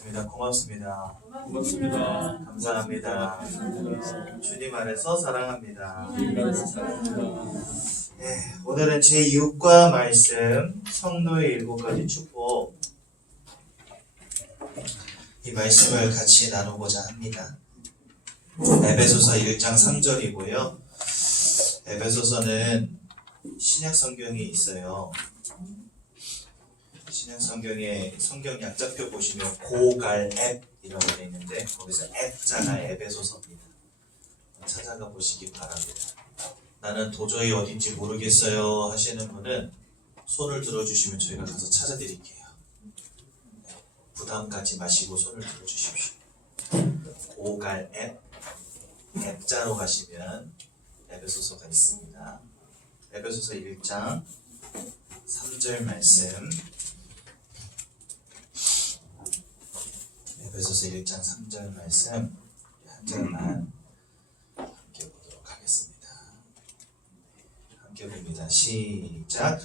고맙습니다. 고맙습니다. 감사합니다. 주님 안에서 사랑합니다. 네, 오늘은 제6과 말씀, 성도의 7가지 축복, 이 말씀을 같이 나누고자 합니다. 에베소서 1장 3절이고요. 에베소서는 신약 성경이 있어요. 신약 성경에 성경 약자표 보시면 고갈앱이라고 되어 있는데 거기서 앱자가 에베소서입니다. 찾아가 보시기 바랍니다. 나는 도저히 어딘지 모르겠어요 하시는 분은 손을 들어주시면 저희가 가서 찾아드릴게요. 네, 부담 갖지 마시고 손을 들어주십시오. 고갈앱, 앱자로 가시면 에베소서가 있습니다. 에베소서 1장 3절 말씀, 에베소서 1장 3절 말씀 한 절만 함께 보도록 하겠습니다. 함께 봅니다. 시작.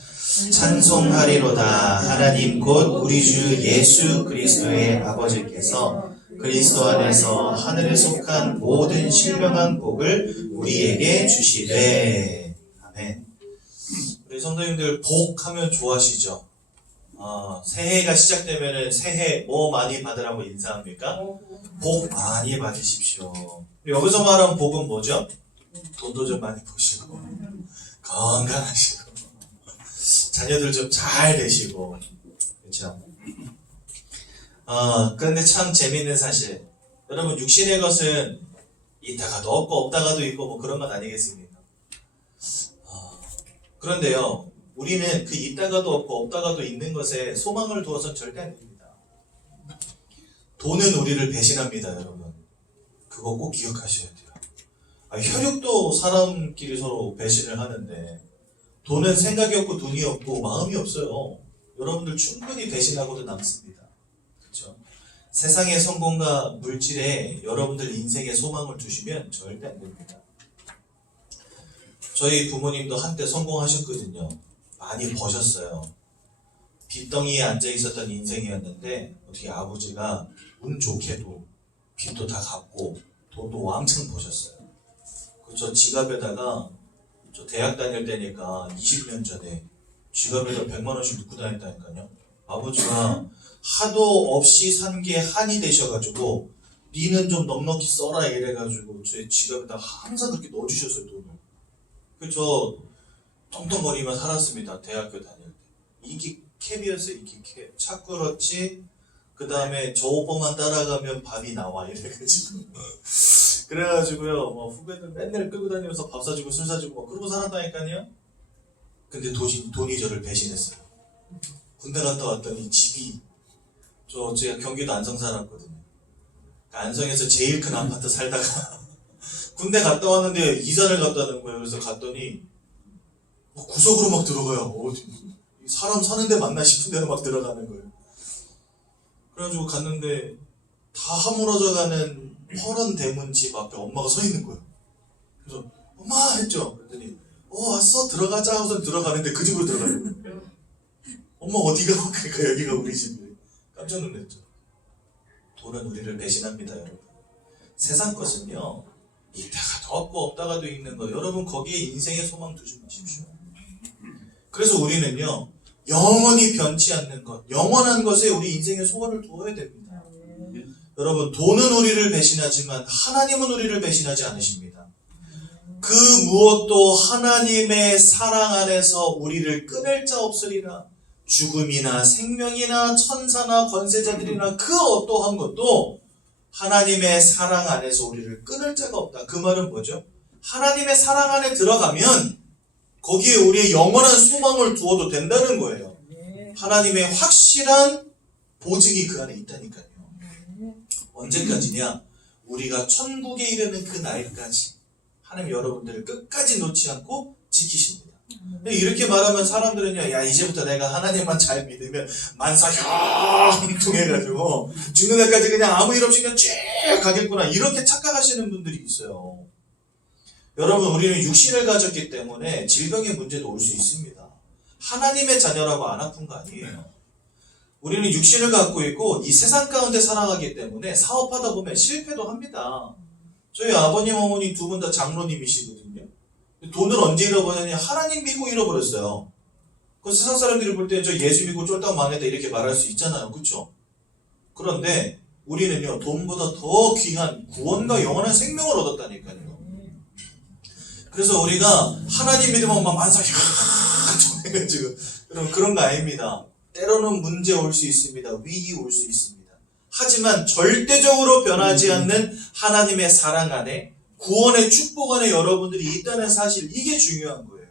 찬송하리로다. 하나님 곧 우리 주 예수 그리스도의 아버지께서 그리스도 안에서 하늘에 속한 모든 신령한 복을 우리에게 주시되. 아멘. 우리 성도님들 복 하면 좋아하시죠? 새해가 시작되면은 새해 뭐 많이 받으라고 인사합니까? 복 많이 받으십시오. 여기서 말하는 복은 뭐죠? 돈도 좀 많이 버시고 건강하시고 자녀들 좀 잘 되시고, 그렇죠? 그런데 참 재미있는 사실, 여러분 육신의 것은 있다가도 없고 없다가도 있고 뭐 그런 것 아니겠습니까? 그런데요, 우리는 그 있다가도 없고 없다가도 있는 것에 소망을 두어서는 절대 안 됩니다. 돈은 우리를 배신합니다, 여러분. 그거 꼭 기억하셔야 돼요. 혈육도 사람끼리 서로 배신을 하는데 돈은 생각이 없고 눈이 없고 마음이 없어요. 여러분들 충분히 배신하고도 남습니다. 그렇죠? 세상의 성공과 물질에 여러분들 인생에 소망을 두시면 절대 안 됩니다. 저희 부모님도 한때 성공하셨거든요. 많이 버셨어요. 빚덩이에 앉아 있었던 인생이었는데 어떻게 아버지가 운 좋게도 빚도 다 갚고 돈도 왕창 버셨어요. 저 지갑에다가, 저 대학 다닐 때니까 20년 전에 지갑에다 100만 원씩 넣고 다녔다니까요. 아버지가 하도 없이 산 게 한이 되셔가지고 니는 좀 넉넉히 써라 이래가지고 제 지갑에다 항상 그렇게 넣어주셨어요, 돈을. 그래서 저 텅텅거리며 살았습니다, 대학교 다닐 때. 인기 캡이었어요, 인기 캡. 차 끌었지, 그 다음에 저 오빠만 따라가면 밥이 나와 이래가지고 그래가지고요, 후배들 맨날 끌고 다니면서 밥 사주고 술 사주고 그러고 살았다니까요. 근데 돈이 저를 배신했어요. 군대 갔다 왔더니 집이, 제가 경기도 안성 살았거든요. 안성에서 제일 큰 아파트 살다가 군대 갔다 왔는데 이사를 갔다는 거예요. 그래서 갔더니 구석으로 막 들어가요. 사람 사는 데 맞나 싶은 데로 막 들어가는 거예요. 그래가지고 갔는데 다 허물어져 가는 허런 대문 집 앞에 엄마가 서 있는 거예요. 그래서 엄마 했죠. 그랬더니 왔어 들어가자 하고서 들어가는데 그 집으로 들어가는 거예요. 엄마 어디가? 그러니까 여기가 우리 집이에요. 깜짝 놀랐죠. 돈은 우리를 배신합니다, 여러분. 세상 것은요, 있다가도 없고 없다가도 있는 거, 여러분 거기에 인생의 소망 두지 마십시오. 그래서 우리는요, 영원히 변치 않는 것, 영원한 것에 우리 인생의 소원을 두어야 됩니다. 여러분, 돈은 우리를 배신하지만 하나님은 우리를 배신하지 않으십니다. 그 무엇도 하나님의 사랑 안에서 우리를 끊을 자 없으리라. 죽음이나 생명이나 천사나 권세자들이나 그 어떠한 것도 하나님의 사랑 안에서 우리를 끊을 자가 없다. 그 말은 뭐죠? 하나님의 사랑 안에 들어가면 거기에 우리의 영원한 소망을 두어도 된다는 거예요. 하나님의 확실한 보증이 그 안에 있다니까요. 언제까지냐? 우리가 천국에 이르는 그 날까지 하나님 여러분들을 끝까지 놓지 않고 지키십니다. 이렇게 말하면 사람들은요, 야 이제부터 내가 하나님만 잘 믿으면 만사 형통해가지고 죽는 날까지 그냥 아무 일 없이 그냥 쭉 가겠구나, 이렇게 착각하시는 분들이 있어요. 여러분, 우리는 육신을 가졌기 때문에 질병의 문제도 올 수 있습니다. 하나님의 자녀라고 안 아픈 거 아니에요. 우리는 육신을 갖고 있고 이 세상 가운데 살아가기 때문에 사업하다 보면 실패도 합니다. 저희 아버님 어머니 두 분 다 장로님이시거든요. 돈을 언제 잃어버렸냐? 하나님 믿고 잃어버렸어요. 그 세상 사람들이 볼 때 저 예수 믿고 쫄딱 망했다 이렇게 말할 수 있잖아요. 그렇죠? 그런데 우리는요, 돈보다 더 귀한 구원과 영원한 생명을 얻었다니까요. 그래서 우리가 하나님 믿으면 막 만삭이 해가지고 그런 거 아닙니다. 때로는 문제 올 수 있습니다. 위기 올 수 있습니다. 하지만 절대적으로 변하지 않는 하나님의 사랑 안에, 구원의 축복 안에 여러분들이 있다는 사실, 이게 중요한 거예요.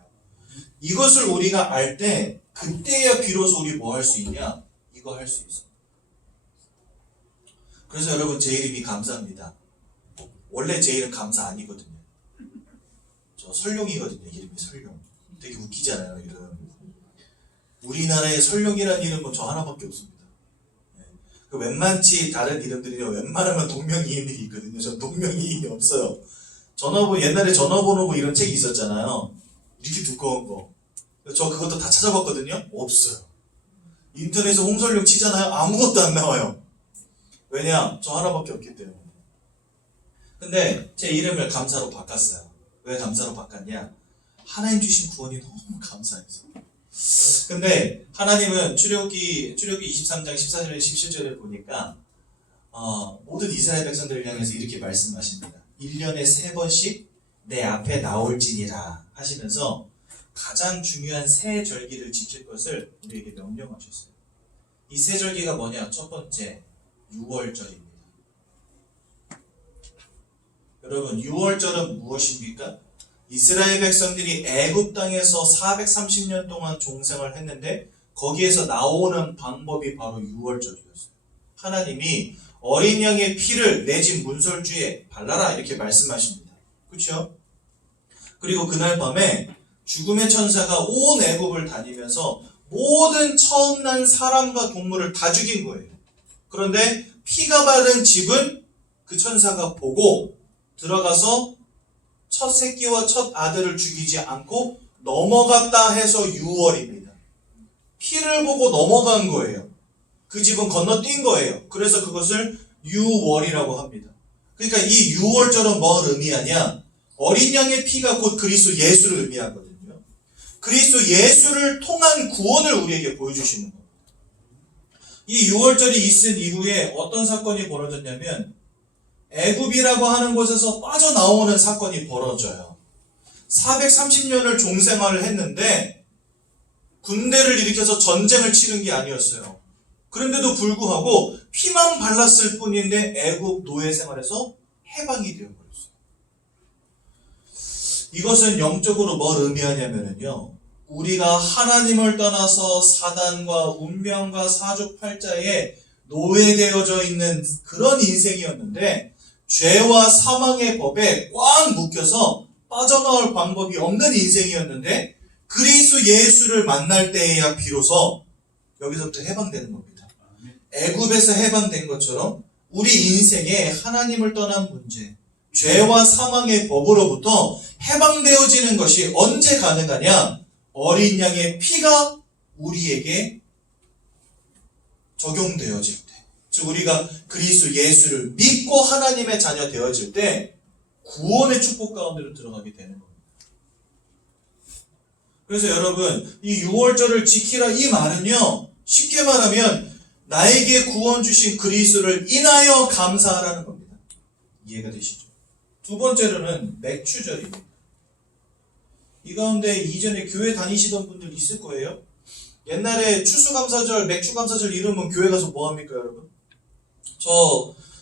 이것을 우리가 알 때, 그때야 비로소 우리 뭐 할 수 있냐? 이거 할 수 있어요. 그래서 여러분, 제 이름이 감사입니다. 원래 제 이름 감사 아니거든요. 저 설룡이거든요. 이름이 설룡. 되게 웃기잖아요, 이름. 우리나라에 설룡이라는 이름은 저 하나밖에 없습니다. 그 웬만치 다른 이름들이요, 웬만하면 동명이인들이 있거든요. 저 동명이인이 없어요. 전화번호, 옛날에 전화번호 이런 책이 있었잖아요. 이렇게 두꺼운 거. 저 그것도 다 찾아봤거든요. 없어요. 인터넷에 홍설룡 치잖아요. 아무것도 안 나와요. 왜냐? 저 하나밖에 없기 때문에. 근데 제 이름을 감사로 바꿨어요. 왜 감사로 바꿨냐? 하나님 주신 구원이 너무 감사해서. 근데 하나님은 출애굽기 23장 14절 17절을 보니까 모든 이스라엘 백성들을 향해서 이렇게 말씀하십니다. 1년에 3번씩 내 앞에 나올지니라 하시면서 가장 중요한 세 절기를 지킬 것을 우리에게 명령하셨어요. 이 세 절기가 뭐냐? 첫 번째, 6월절입니다. 여러분, 6월절은 무엇입니까? 이스라엘 백성들이 애굽 땅에서 430년 동안 종생을 했는데 거기에서 나오는 방법이 바로 6월절이었어요. 하나님이 어린 양의 피를 내 집 문설주에 발라라 이렇게 말씀하십니다. 그렇죠? 그리고 그날 밤에 죽음의 천사가 온 애굽을 다니면서 모든 처음 난 사람과 동물을 다 죽인 거예요. 그런데 피가 바른 집은 그 천사가 보고 들어가서 첫 새끼와 첫 아들을 죽이지 않고 넘어갔다 해서 6월입니다. 피를 보고 넘어간 거예요. 그 집은 건너뛴 거예요. 그래서 그것을 6월이라고 합니다. 그러니까 이 6월절은 뭘 의미하냐? 어린 양의 피가 곧 그리스도 예수를 의미하거든요. 그리스도 예수를 통한 구원을 우리에게 보여주시는 겁니다. 이 6월절이 있은 이후에 어떤 사건이 벌어졌냐면 애굽이라고 하는 곳에서 빠져나오는 사건이 벌어져요. 430년을 종생활을 했는데 군대를 일으켜서 전쟁을 치른 게 아니었어요. 그런데도 불구하고 피만 발랐을 뿐인데 애굽 노예 생활에서 해방이 되어버렸어요. 이것은 영적으로 뭘 의미하냐면요, 우리가 하나님을 떠나서 사단과 운명과 사주팔자에 노예되어져 있는 그런 인생이었는데 죄와 사망의 법에 꽉 묶여서 빠져나올 방법이 없는 인생이었는데 그리스도 예수를 만날 때에야 비로소 여기서부터 해방되는 겁니다. 애굽에서 해방된 것처럼 우리 인생에 하나님을 떠난 문제, 죄와 사망의 법으로부터 해방되어지는 것이 언제 가능하냐? 어린 양의 피가 우리에게 적용되어질 때, 즉 우리가 그리스도 예수를 믿고 하나님의 자녀 되어질 때 구원의 축복 가운데로 들어가게 되는 겁니다. 그래서 여러분, 이 6월절을 지키라 이 말은요, 쉽게 말하면 나에게 구원 주신 그리스도를 인하여 감사하라는 겁니다. 이해가 되시죠? 두 번째로는 맥추절입니다. 이 가운데 이전에 교회 다니시던 분들 있을 거예요. 옛날에 추수감사절, 맥추감사절 이러면 교회 가서 뭐합니까 여러분?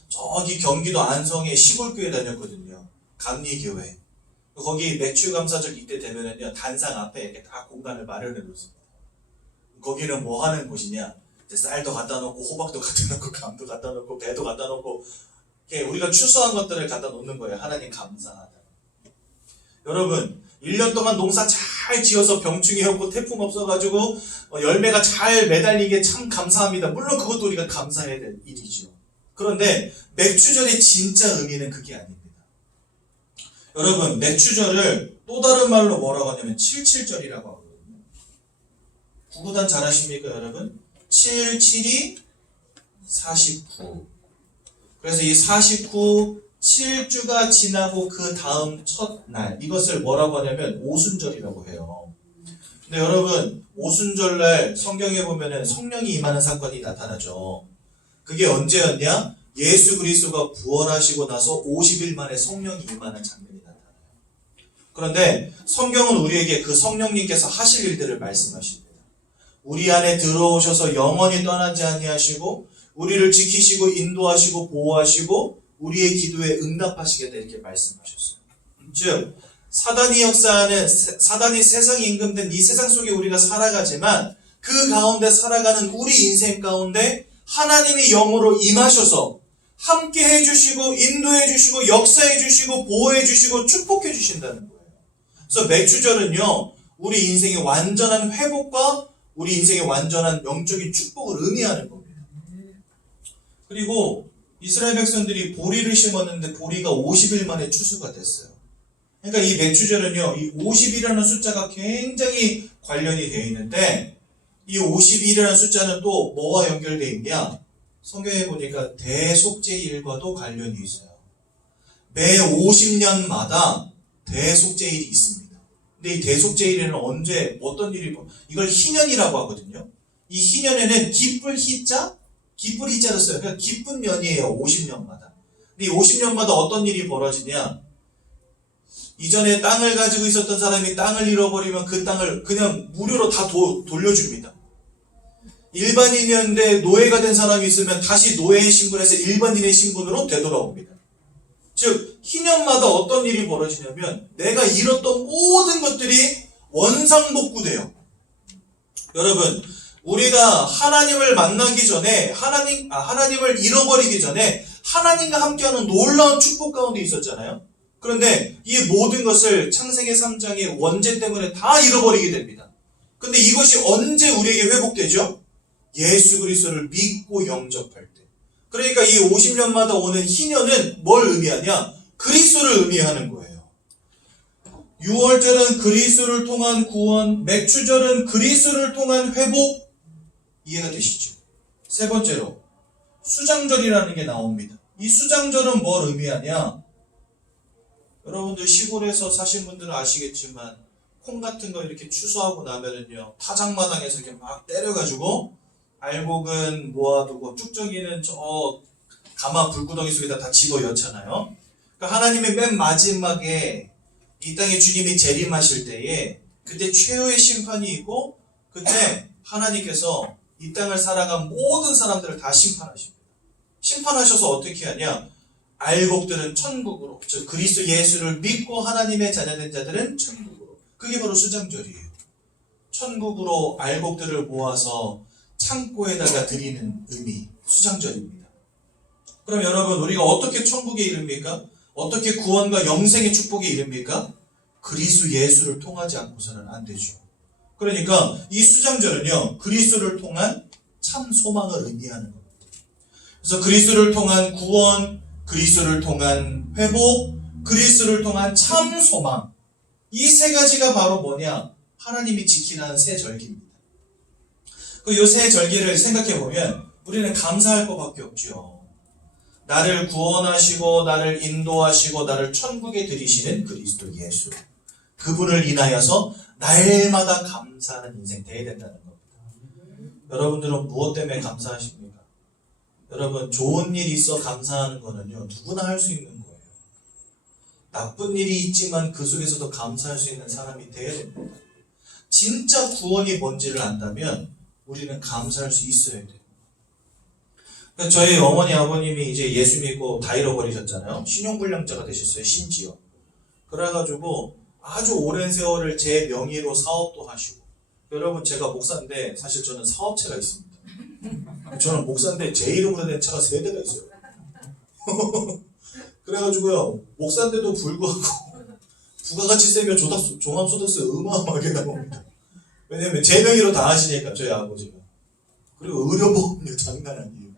저기 경기도 안성에 시골교회 다녔거든요. 감리교회. 거기 맥추감사절 이때 되면은요, 단상 앞에 이렇게 다 공간을 마련해 놓습니다. 거기는 뭐 하는 곳이냐? 쌀도 갖다 놓고, 호박도 갖다 놓고, 감도 갖다 놓고, 배도 갖다 놓고, 우리가 추수한 것들을 갖다 놓는 거예요. 하나님 감사하다. 여러분, 1년 동안 농사 잘 지어서 병충해 없고 태풍 없어가지고 열매가 잘 매달리게 참 감사합니다. 물론 그것도 우리가 감사해야 될 일이죠. 그런데 맥추절의 진짜 의미는 그게 아닙니다. 여러분, 맥추절을 또 다른 말로 뭐라고 하냐면 77절이라고 하거든요. 구구단 잘 아십니까 여러분? 7, 7이 49. 그래서 이 49, 7주가 지나고 그 다음 첫날, 이것을 뭐라고 하냐면 오순절이라고 해요. 근데 여러분, 오순절날 성경에 보면은 성령이 임하는 사건이 나타나죠. 그게 언제였냐? 예수 그리스도가 부활하시고 나서 50일 만에 성령이 임하는 장면이 나타나요. 그런데 성경은 우리에게 그 성령님께서 하실 일들을 말씀하십니다. 우리 안에 들어오셔서 영원히 떠나지 아니하시고 우리를 지키시고 인도하시고 보호하시고 우리의 기도에 응답하시겠다 이렇게 말씀하셨어요. 즉 사단이 역사하는 사단이 세상에 임금된 이 세상 속에 우리가 살아가지만 그 가운데 살아가는 우리 인생 가운데 하나님이 영으로 임하셔서 함께 해주시고 인도해 주시고 역사해 주시고 보호해 주시고 축복해 주신다는 거예요. 그래서 맥주절은요 우리 인생의 완전한 회복과 우리 인생의 완전한 영적인 축복을 의미하는 겁니다. 그리고 이스라엘 백성들이 보리를 심었는데 보리가 50일 만에 추수가 됐어요. 그러니까 이 맥주절은요 이 50이라는 숫자가 굉장히 관련이 되어 있는데 이 50이라는 숫자는 또 뭐와 연결되어 있냐? 성경에 보니까 대속죄일과도 관련이 있어요. 매 50년마다 대속죄일이 있습니다. 근데 이 대속죄일에는 언제 어떤 일이 이걸 희년이라고 하거든요. 이 희년에는 기쁠 희자, 기쁠 희자를 써요. 그러니까 기쁜 년이에요. 50년마다. 근데 이 50년마다 어떤 일이 벌어지냐? 이전에 땅을 가지고 있었던 사람이 땅을 잃어버리면 그 땅을 그냥 무료로 다 돌려줍니다. 일반인이었는데 노예가 된 사람이 있으면 다시 노예의 신분에서 일반인의 신분으로 되돌아옵니다. 즉 희년마다 어떤 일이 벌어지냐면 내가 잃었던 모든 것들이 원상복구돼요. 여러분 우리가 하나님을 만나기 전에 하나님을 잃어버리기 전에 하나님과 함께하는 놀라운 축복 가운데 있었잖아요. 그런데 이 모든 것을 창세기 3장의 원죄 때문에 다 잃어버리게 됩니다. 근데 이것이 언제 우리에게 회복되죠? 예수 그리스도를 믿고 영접할 때. 그러니까 이 50년마다 오는 희년은 뭘 의미하냐? 그리스도를 의미하는 거예요. 유월절은 그리스도를 통한 구원, 맥주절은 그리스도를 통한 회복. 이해가 되시죠? 세 번째로 수장절이라는 게 나옵니다. 이 수장절은 뭘 의미하냐? 여러분들 시골에서 사신 분들은 아시겠지만 콩 같은 거 이렇게 추수하고 나면은요 타작마당에서 이렇게 막 때려가지고 알곡은 모아두고 쭉정이는 저 가마 불구덩이 속에다 다 집어넣잖아요. 그러니까 하나님의 맨 마지막에 이 땅에 주님이 재림하실 때에 그때 최후의 심판이 있고 그때 하나님께서 이 땅을 살아간 모든 사람들을 다 심판하십니다. 심판하셔서 어떻게 하냐? 알곡들은 천국으로, 즉 그리스도 예수를 믿고 하나님의 자녀된 자들은 천국으로. 그게 바로 수장절이에요. 천국으로 알곡들을 모아서 창고에다가 드리는 의미, 수장절입니다. 그럼 여러분 우리가 어떻게 천국에 이릅니까? 어떻게 구원과 영생의 축복에 이릅니까? 그리스도 예수를 통하지 않고서는 안 되죠. 그러니까 이 수장절은요 그리스도를 통한 참 소망을 의미하는 겁니다. 그래서 그리스도를 통한 구원, 그리스도를 통한 회복, 그리스도를 통한 참 소망. 이 세 가지가 바로 뭐냐? 하나님이 지키라는 새 절기입니다. 그 세 절기를 생각해 보면 우리는 감사할 것밖에 없죠. 나를 구원하시고 나를 인도하시고 나를 천국에 들이시는 그리스도 예수. 그분을 인하여서 날마다 감사하는 인생 되어야 된다는 겁니다. 여러분들은 무엇 때문에 감사하십니까? 여러분 좋은 일이 있어 감사하는 거는요 누구나 할 수 있는 거예요. 나쁜 일이 있지만 그 속에서도 감사할 수 있는 사람이 되어야 됩니다. 진짜 구원이 뭔지를 안다면 우리는 감사할 수 있어야 돼요. 그러니까 저희 어머니 아버님이 이제 예수 믿고 다 잃어버리셨잖아요. 신용불량자가 되셨어요. 심지어 그래가지고 아주 오랜 세월을 제 명의로 사업도 하시고. 여러분 제가 목사인데 사실 저는 사업체가 있습니다. 저는 목사인데 제 이름으로 된 차가 3대가 있어요. 그래가지고요 목사인데도 불구하고 부가가치세며 종합소득세 어마어마하게 나옵니다. 왜냐면 제 명의로 다 하시니까 저희 아버지가. 그리고 의료보험료 장난 아니에요.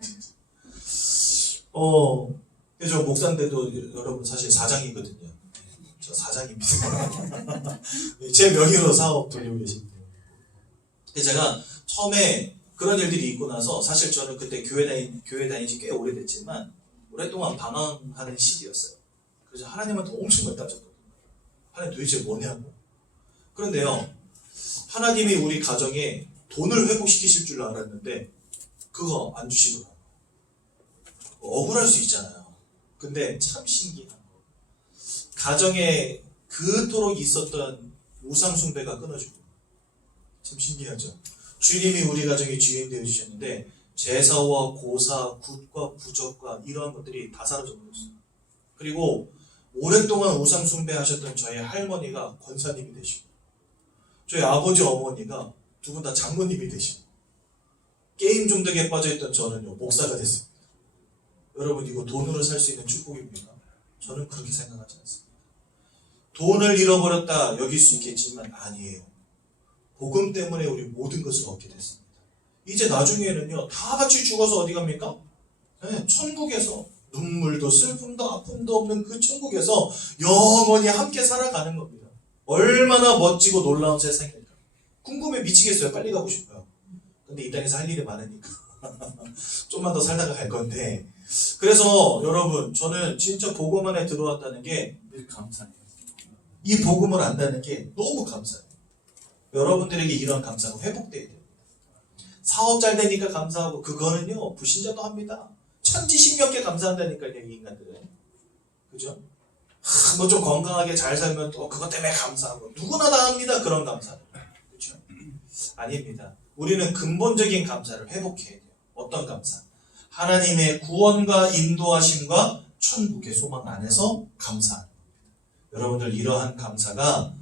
저 목사인데도 여러분 사실 사장이거든요. 저 사장입니다. 제 명의로 사업 돌리고 계십니다. 제가 처음에 그런 일들이 있고 나서 사실 저는 그때 교회 다니지 꽤 오래됐지만 오랫동안 방황하는 시기였어요. 그래서 하나님한테 엄청 많이 따졌거든요. 하나님 도대체 뭐냐고. 그런데요, 하나님이 우리 가정에 돈을 회복시키실 줄 알았는데 그거 안 주시더라고요. 억울할 수 있잖아요. 근데 참 신기한 거. 가정에 그토록 있었던 우상 숭배가 끊어지고, 참 신기하죠. 주님이 우리 가정의 주인 되어 주셨는데 제사와 고사, 굿과 부적과 이러한 것들이 다 사라져 버렸어요. 그리고 오랫동안 우상 숭배하셨던 저희 할머니가 권사님이 되시고, 저희 아버지 어머니가 두 분 다 장로님이 되시고, 게임 중독에 빠져있던 저는요 목사가 됐습니다. 여러분, 이거 돈으로 살 수 있는 축복입니까? 저는 그렇게 생각하지 않습니다. 돈을 잃어버렸다 여길 수 있겠지만 아니에요. 복음 때문에 우리 모든 것을 얻게 됐습니다. 이제 나중에는요 다 같이 죽어서 어디 갑니까? 네, 천국에서 눈물도 슬픔도 아픔도 없는 그 천국에서 영원히 함께 살아가는 겁니다. 얼마나 멋지고 놀라운 세상일까. 궁금해 미치겠어요. 빨리 가고 싶어요. 근데 이 땅에서 할 일이 많으니까 좀만 더 살다가 갈 건데, 그래서 여러분, 저는 진짜 복음 안에 들어왔다는 게 늘 감사해요. 이 복음을 안다는 게 너무 감사해요. 여러분들에게 이런 감사가 회복돼야 돼요. 사업 잘 되니까 감사하고, 그거는요 불신자도 합니다. 천지십몇 개 감사한다니까요, 이 인간들은. 그죠? 뭐 좀 건강하게 잘 살면 또 그것 때문에 감사하고, 누구나 다 합니다, 그런 감사를. 그렇죠? 아닙니다. 우리는 근본적인 감사를 회복해야 돼요. 어떤 감사? 하나님의 구원과 인도하심과 천국의 소망 안에서 감사하는 겁니다. 여러분들 이러한 감사가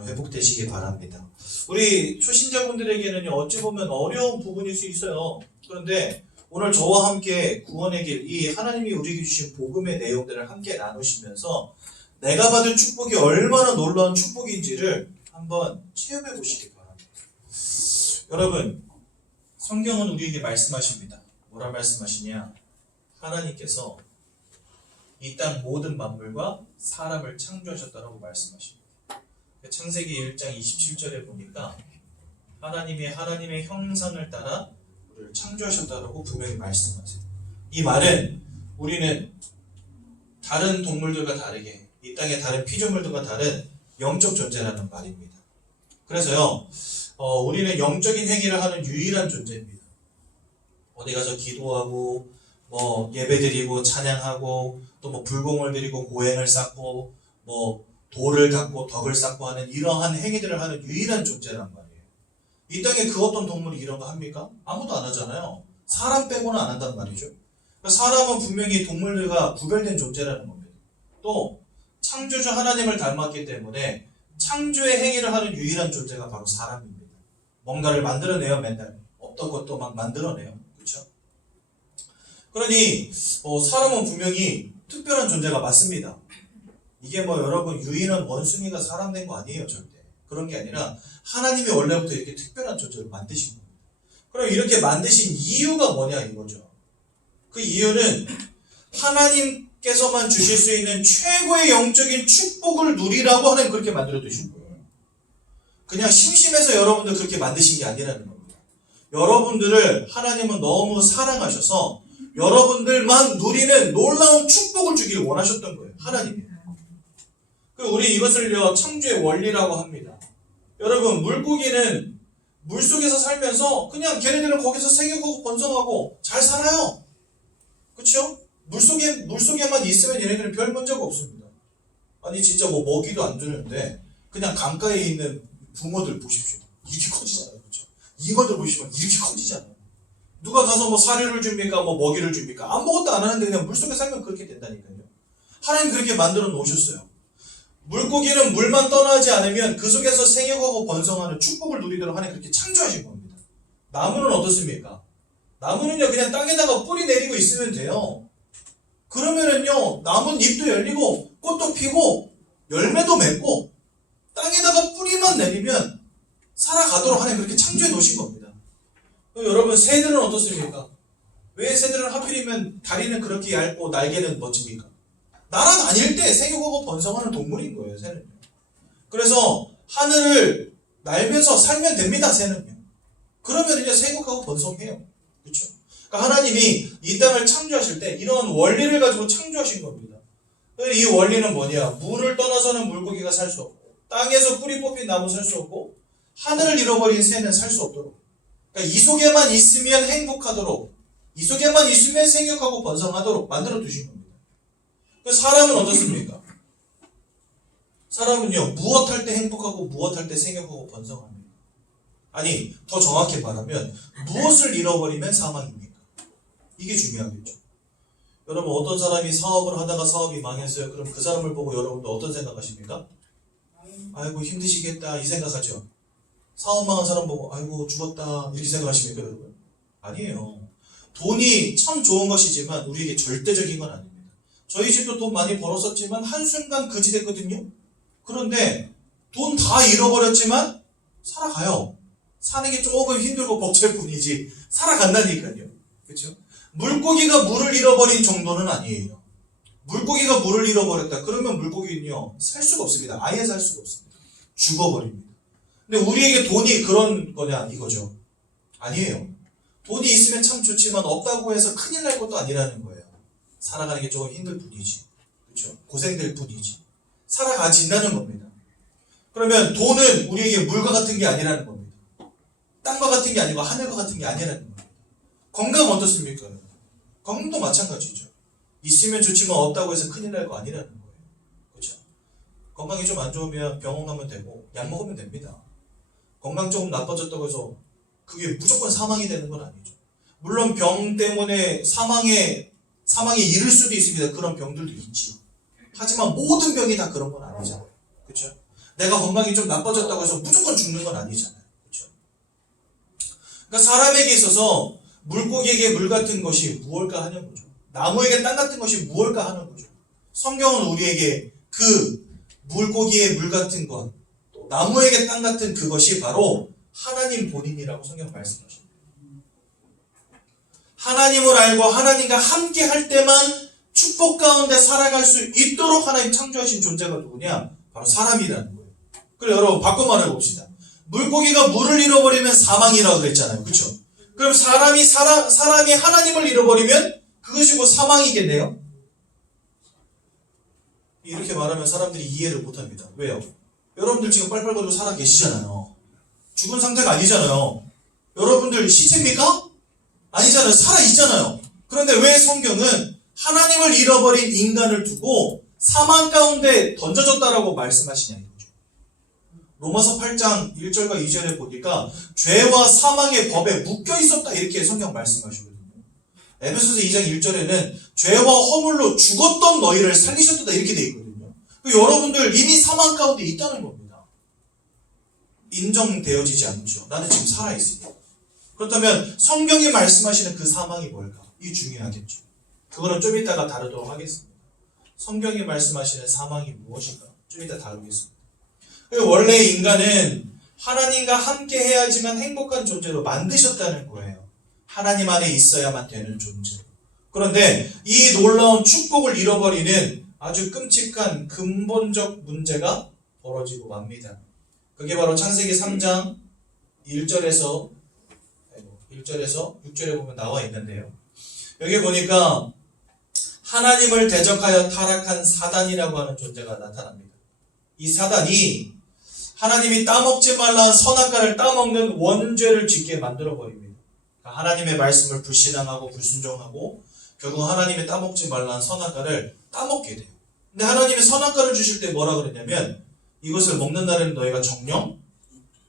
회복되시기 바랍니다. 우리 초신자분들에게는 어찌 보면 어려운 부분일 수 있어요. 그런데 오늘 저와 함께 구원의 길, 이 하나님이 우리에게 주신 복음의 내용들을 함께 나누시면서 내가 받은 축복이 얼마나 놀라운 축복인지를 한번 체험해 보시기 바랍니다. 여러분, 성경은 우리에게 말씀하십니다. 뭐라 말씀하시냐? 하나님께서 이 땅 모든 만물과 사람을 창조하셨다고 말씀하십니다. 창세기 1장 27절에 보니까 하나님의 형상을 따라 우리를 창조하셨다고 분명히 말씀하세요. 이 말은 우리는 다른 동물들과 다르게 이 땅의 다른 피조물들과 다른 영적 존재라는 말입니다. 그래서요, 우리는 영적인 행위를 하는 유일한 존재입니다. 어디 가서 기도하고, 예배드리고, 찬양하고, 또 불공을 드리고, 고행을 쌓고, 돌을 닦고, 덕을 쌓고 하는 이러한 행위들을 하는 유일한 존재란 말이에요. 이 땅에 그 어떤 동물이 이런 거 합니까? 아무도 안 하잖아요. 사람 빼고는 안 한단 말이죠. 그러니까 사람은 분명히 동물들과 구별된 존재라는 겁니다. 또 창조주 하나님을 닮았기 때문에 창조의 행위를 하는 유일한 존재가 바로 사람입니다. 뭔가를 만들어내요, 맨날. 없던 것도 막 만들어내요. 그렇죠? 그러니 사람은 분명히 특별한 존재가 맞습니다. 이게 여러분 유인원 원숭이가 사람 된 거 아니에요, 절대. 그런 게 아니라 하나님이 원래부터 이렇게 특별한 존재를 만드신 겁니다. 그럼 이렇게 만드신 이유가 뭐냐 이거죠. 그 이유는 하나님께서만 주실 수 있는 최고의 영적인 축복을 누리라고 하나님 그렇게 만들어 두신 거예요. 그냥 심심해서 여러분들 그렇게 만드신 게 아니라는 겁니다. 여러분들을 하나님은 너무 사랑하셔서 여러분들만 누리는 놀라운 축복을 주기를 원하셨던 거예요. 하나님이. 우리 이것을요 창조의 원리라고 합니다. 여러분, 물고기는 물속에서 살면서 그냥 걔네들은 거기서 생육하고 번성하고 잘 살아요. 그렇죠? 물속에만 있으면 얘네들은 별 문제가 없습니다. 아니 진짜 먹이도 안 주는데 그냥 강가에 있는 붕어들 보십시오. 이렇게 커지잖아요. 그렇죠? 잉어들 보시면 이렇게 커지잖아요. 누가 가서 사료를 줍니까? 먹이를 줍니까? 아무것도 안 하는데 그냥 물속에 살면 그렇게 된다니까요. 하나님 그렇게 만들어 놓으셨어요. 물고기는 물만 떠나지 않으면 그 속에서 생육하고 번성하는 축복을 누리도록 하나님 그렇게 창조하신 겁니다. 나무는 어떻습니까? 나무는요 그냥 땅에다가 뿌리 내리고 있으면 돼요. 그러면은요 나무는 잎도 열리고 꽃도 피고 열매도 맺고 땅에다가 뿌리만 내리면 살아가도록 하나님 그렇게 창조해 놓으신 겁니다. 여러분, 새들은 어떻습니까? 왜 새들은 하필이면 다리는 그렇게 얇고 날개는 멋집니까? 날아다닐 때 생육하고 번성하는 동물인 거예요, 새는요. 그래서 하늘을 날면서 살면 됩니다, 새는요. 그러면 이제 생육하고 번성해요. 그렇죠? 그러니까 하나님이 이 땅을 창조하실 때 이런 원리를 가지고 창조하신 겁니다. 이 원리는 뭐냐? 물을 떠나서는 물고기가 살 수 없고, 땅에서 뿌리 뽑힌 나무 살 수 없고, 하늘을 잃어버린 새는 살 수 없도록. 그러니까 이 속에만 있으면 행복하도록, 이 속에만 있으면 생육하고 번성하도록 만들어 두신 겁니다. 사람은 어떻습니까? 사람은요, 무엇할 때 행복하고 무엇할 때 생육하고 번성합니다. 아니, 더 정확히 말하면 무엇을 잃어버리면 사망입니까? 이게 중요하겠죠. 여러분, 어떤 사람이 사업을 하다가 사업이 망했어요. 그럼 그 사람을 보고 여러분도 어떤 생각하십니까? 아이고 힘드시겠다 이 생각하죠. 사업 망한 사람 보고 아이고 죽었다 이렇게 생각하십니까 여러분? 아니에요. 돈이 참 좋은 것이지만 우리에게 절대적인 건 아닙니다. 저희 집도 돈 많이 벌었었지만 한순간 거지됐거든요. 그런데 돈 다 잃어버렸지만 살아가요. 사는 게 조금 힘들고 벅찰 뿐이지 살아간다니까요. 그렇죠? 물고기가 물을 잃어버린 정도는 아니에요. 물고기가 물을 잃어버렸다. 그러면 물고기는요 살 수가 없습니다. 아예 살 수가 없습니다. 죽어버립니다. 근데 우리에게 돈이 그런 거냐 이거죠. 아니에요. 돈이 있으면 참 좋지만 없다고 해서 큰일 날 것도 아니라는 거예요. 살아가는 게 조금 힘들 뿐이지. 그렇죠? 고생될 뿐이지. 살아가진다는 겁니다. 그러면 돈은 우리에게 물과 같은 게 아니라는 겁니다. 땅과 같은 게 아니고 하늘과 같은 게 아니라는 겁니다. 건강은 어떻습니까? 건강도 마찬가지죠. 있으면 좋지만 없다고 해서 큰일 날 거 아니라는 거예요. 그렇죠? 건강이 좀 안 좋으면 병원 가면 되고 약 먹으면 됩니다. 건강 조금 나빠졌다고 해서 그게 무조건 사망이 되는 건 아니죠. 물론 병 때문에 사망에 이를 수도 있습니다. 그런 병들도 있지요. 하지만 모든 병이 다 그런 건 아니잖아요. 그렇죠? 내가 건강이 좀 나빠졌다고 해서 무조건 죽는 건 아니잖아요. 그렇죠? 그러니까 사람에게 있어서 물고기에게 물 같은 것이 무엇일까 하는 거죠. 나무에게 땅 같은 것이 무엇일까 하는 거죠. 성경은 우리에게 그 물고기의 물 같은 것, 또 나무에게 땅 같은 그것이 바로 하나님 본인이라고 성경 말씀하십니다. 하나님을 알고 하나님과 함께 할 때만 축복 가운데 살아갈 수 있도록 하나님 창조하신 존재가 누구냐? 바로 사람이라는 거예요. 그래 여러분 바꿔 말해봅시다. 물고기가 물을 잃어버리면 사망이라고 그랬잖아요. 그렇죠? 그럼 사람이 하나님을 잃어버리면 그것이 곧 사망이겠네요? 이렇게 말하면 사람들이 이해를 못합니다. 왜요? 여러분들 지금 빨빨거리고 살아 계시잖아요. 죽은 상태가 아니잖아요. 여러분들 시체입니까? 아니잖아요. 살아있잖아요. 그런데 왜 성경은 하나님을 잃어버린 인간을 두고 사망 가운데 던져졌다라고 말씀하시냐 이거죠. 로마서 8장 1절과 2절에 보니까 죄와 사망의 법에 묶여 있었다 이렇게 성경 말씀하시거든요. 에베소서 2장 1절에는 죄와 허물로 죽었던 너희를 살리셨다 이렇게 되어 있거든요. 여러분들 이미 사망 가운데 있다는 겁니다. 인정되어지지 않죠. 나는 지금 살아있습니다. 그렇다면 성경이 말씀하시는 그 사망이 뭘까? 이게 중요하겠죠. 그거는 좀 이따가 다루도록 하겠습니다. 성경이 말씀하시는 사망이 무엇인가? 좀 이따 다루겠습니다. 원래 인간은 하나님과 함께 해야지만 행복한 존재로 만드셨다는 거예요. 하나님 안에 있어야만 되는 존재. 그런데 이 놀라운 축복을 잃어버리는 아주 끔찍한 근본적 문제가 벌어지고 맙니다. 그게 바로 창세기 3장 1절에서 6절에 보면 나와 있는데요. 여기 보니까 하나님을 대적하여 타락한 사단이라고 하는 존재가 나타납니다. 이 사단이 하나님이 따먹지 말라는 선악과를 따먹는 원죄를 짓게 만들어버립니다. 하나님의 말씀을 불신앙하고 불순종하고 결국 하나님의 따먹지 말라는 선악과를 따먹게 돼요. 근데 하나님이 선악과를 주실 때 뭐라 그랬냐면 이것을 먹는 날에는 너희가 정령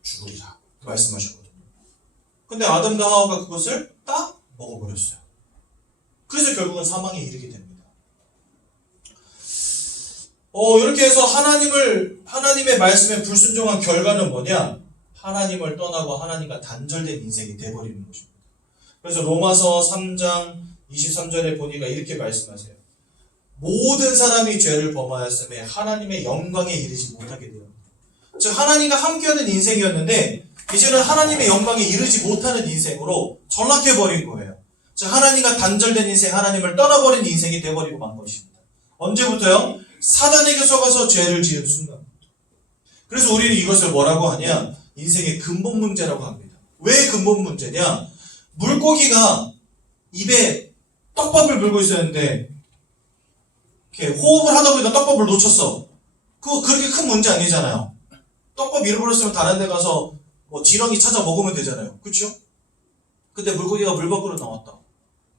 죽으리라 말씀하셨거든요. 근데 아담과 하와가 그것을 딱 먹어버렸어요. 그래서 결국은 사망에 이르게 됩니다. 이렇게 해서 하나님의 말씀에 불순종한 결과는 뭐냐? 하나님을 떠나고 하나님과 단절된 인생이 돼버리는 것입니다. 그래서 로마서 3장 23절에 보니까 이렇게 말씀하세요. 모든 사람이 죄를 범하였음에 하나님의 영광에 이르지 못하게 돼요. 즉 하나님과 함께하는 인생이었는데 이제는 하나님의 영광에 이르지 못하는 인생으로 전락해버린 거예요. 즉 하나님과 단절된 인생, 하나님을 떠나버린 인생이 돼버리고 만 것입니다. 언제부터요? 사단에게 속아서 죄를 지은 순간부터. 그래서 우리는 이것을 뭐라고 하냐? 인생의 근본 문제라고 합니다. 왜 근본 문제냐? 물고기가 입에 떡밥을 물고 있었는데 이렇게 호흡을 하다 보니까 떡밥을 놓쳤어. 그거 그렇게 큰 문제 아니잖아요. 떡밥 잃어버렸으면 다른 데 가서 뭐 지렁이 찾아 먹으면 되잖아요. 그렇죠? 근데 물고기가 물 밖으로 나왔다.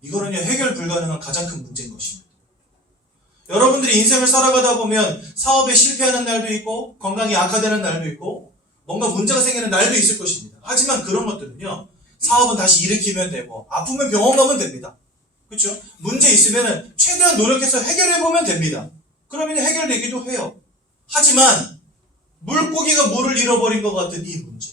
이거는요, 해결 불가능한 가장 큰 문제인 것입니다. 여러분들이 인생을 살아가다 보면 사업에 실패하는 날도 있고 건강이 악화되는 날도 있고 뭔가 문제가 생기는 날도 있을 것입니다. 하지만 그런 것들은요, 사업은 다시 일으키면 되고 아프면 병원 가면 됩니다. 그렇죠? 문제 있으면 최대한 노력해서 해결해보면 됩니다. 그러면 해결되기도 해요. 하지만 물고기가 물을 잃어버린 것 같은 이 문제,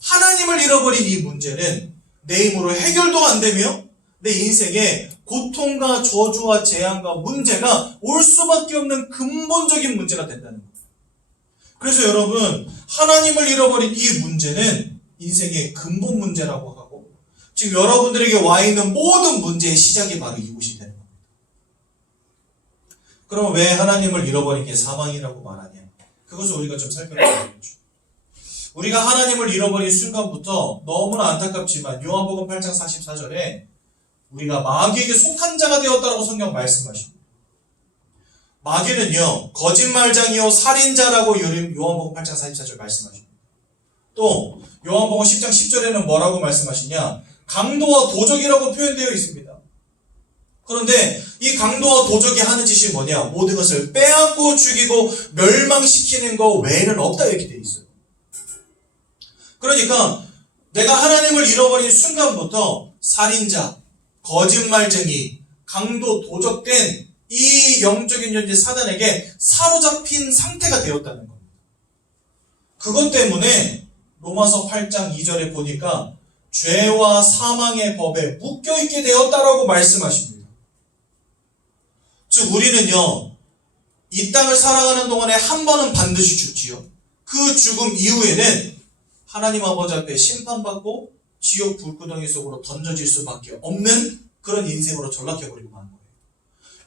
하나님을 잃어버린 이 문제는 내 힘으로 해결도 안 되며 내 인생에 고통과 저주와 재앙과 문제가 올 수밖에 없는 근본적인 문제가 된다는 거예요. 그래서 여러분, 하나님을 잃어버린 이 문제는 인생의 근본 문제라고 하고 지금 여러분들에게 와 있는 모든 문제의 시작이 바로 이곳이 되는 겁니다. 그럼 왜 하나님을 잃어버린 게 사망이라고 말하냐? 그것을 우리가 좀 살펴봐야겠죠. 우리가 하나님을 잃어버린 순간부터 너무나 안타깝지만 요한복음 8장 44절에 우리가 마귀에게 속한 자가 되었다라고 성경 말씀하십니다. 마귀는요, 거짓말장이요 살인자라고 요한복음 8장 44절 말씀하십니다. 또 요한복음 10장 10절에는 뭐라고 말씀하시냐? 강도와 도적이라고 표현되어 있습니다. 그런데 이 강도와 도적이 하는 짓이 뭐냐? 모든 것을 빼앗고 죽이고 멸망시키는 것 외에는 없다, 이렇게 되어 있어요. 그러니까 내가 하나님을 잃어버린 순간부터 살인자, 거짓말쟁이, 강도, 도적된 이 영적인 존재 사단에게 사로잡힌 상태가 되었다는 겁니다. 그것 때문에 로마서 8장 2절에 보니까 죄와 사망의 법에 묶여있게 되었다라고 말씀하십니다. 즉 우리는요, 이 땅을 살아가는 동안에 한 번은 반드시 죽지요. 그 죽음 이후에는 하나님 아버지 앞에 심판받고 지옥 불구덩이 속으로 던져질 수밖에 없는 그런 인생으로 전락해버리고 마는 거예요.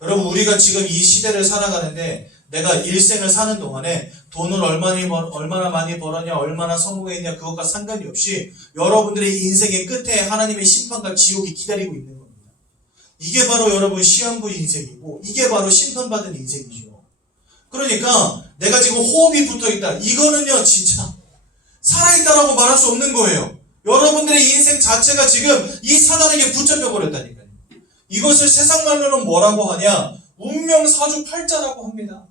여러분, 우리가 지금 이 시대를 살아가는데 내가 일생을 사는 동안에 돈을 얼마나 많이 벌었냐, 얼마나 성공했냐, 그것과 상관이 없이 여러분들의 인생의 끝에 하나님의 심판과 지옥이 기다리고 있는 겁니다. 이게 바로 여러분 시한부 인생이고 이게 바로 심판받은 인생이죠. 그러니까 내가 지금 호흡이 붙어있다, 이거는요 진짜 살아있다라고 말할 수 없는 거예요. 여러분들의 인생 자체가 지금 이 사단에게 붙잡혀 버렸다니까요. 이것을 세상 말로는 뭐라고 하냐? 운명사주팔자라고 합니다.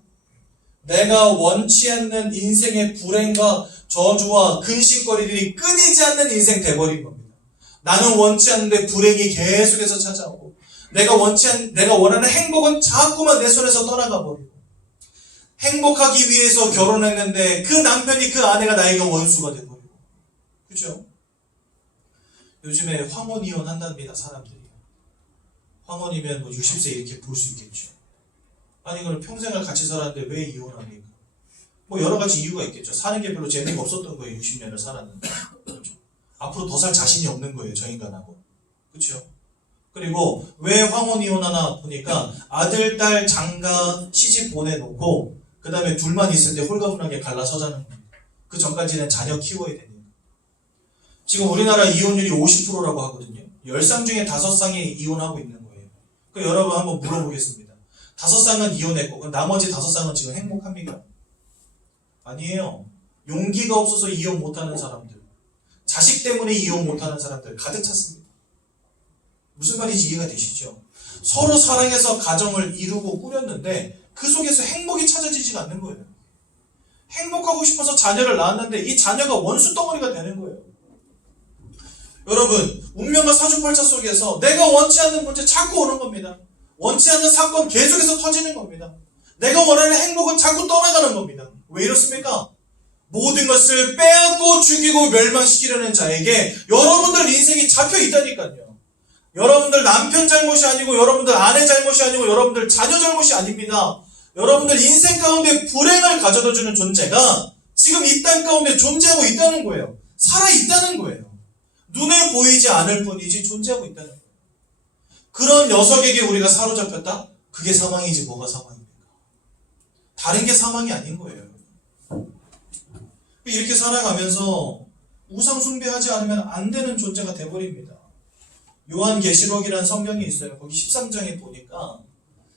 내가 원치 않는 인생의 불행과 저주와 근심거리들이 끊이지 않는 인생 돼버린 겁니다. 나는 원치 않는데 불행이 계속해서 찾아오고 내가 원하는 행복은 자꾸만 내 손에서 떠나가 버리고 행복하기 위해서 결혼했는데 그 남편이 그 아내가 나에게 원수가 돼버리고, 그렇죠? 요즘에 황혼 이혼 한답니다, 사람들이. 황혼이면 뭐 60세 이렇게 볼 수 있겠죠. 아니 그럼 평생을 같이 살았는데 왜 이혼합니까? 뭐 여러 가지 이유가 있겠죠. 사는 게 별로 재미가 없었던 거예요. 60년을 살았는데. 그렇죠? 앞으로 더 살 자신이 없는 거예요, 저 인간하고. 그렇죠? 그리고 왜 황혼 이혼하나 보니까 아들, 딸, 장가, 시집 보내놓고 그 다음에 둘만 있을 때 홀가분하게 갈라서자는 겁니다. 그 전까지는 자녀 키워야 되니까. 지금 우리나라 이혼율이 50%라고 하거든요. 10쌍 중에 5쌍이 이혼하고 있는 거예요. 그럼 여러분 한번 물어보겠습니다. 5쌍은 이혼했고 그럼 나머지 5쌍은 지금 행복합니까? 아니에요. 용기가 없어서 이혼 못하는 사람들, 자식 때문에 이혼 못하는 사람들 가득 찼습니다. 무슨 말인지 이해가 되시죠? 서로 사랑해서 가정을 이루고 꾸렸는데 그 속에서 행복이 찾아지지가 않는 거예요. 행복하고 싶어서 자녀를 낳았는데 이 자녀가 원수 덩어리가 되는 거예요. 여러분, 운명과 사주팔자 속에서 내가 원치 않는 문제 자꾸 오는 겁니다. 원치 않는 사건 계속해서 터지는 겁니다. 내가 원하는 행복은 자꾸 떠나가는 겁니다. 왜 이렇습니까? 모든 것을 빼앗고 죽이고 멸망시키려는 자에게 여러분들 인생이 잡혀 있다니까요. 여러분들 남편 잘못이 아니고 여러분들 아내 잘못이 아니고 여러분들 자녀 잘못이 아닙니다. 여러분들 인생 가운데 불행을 가져다주는 존재가 지금 이 땅 가운데 존재하고 있다는 거예요. 살아있다는 거예요. 눈에 보이지 않을 뿐이지 존재하고 있다는 거예요. 그런 녀석에게 우리가 사로잡혔다? 그게 사망이지 뭐가 사망입니까? 다른 게 사망이 아닌 거예요. 이렇게 살아가면서 우상 숭배하지 않으면 안 되는 존재가 돼버립니다. 요한계시록이라는 성경이 있어요. 거기 13장에 보니까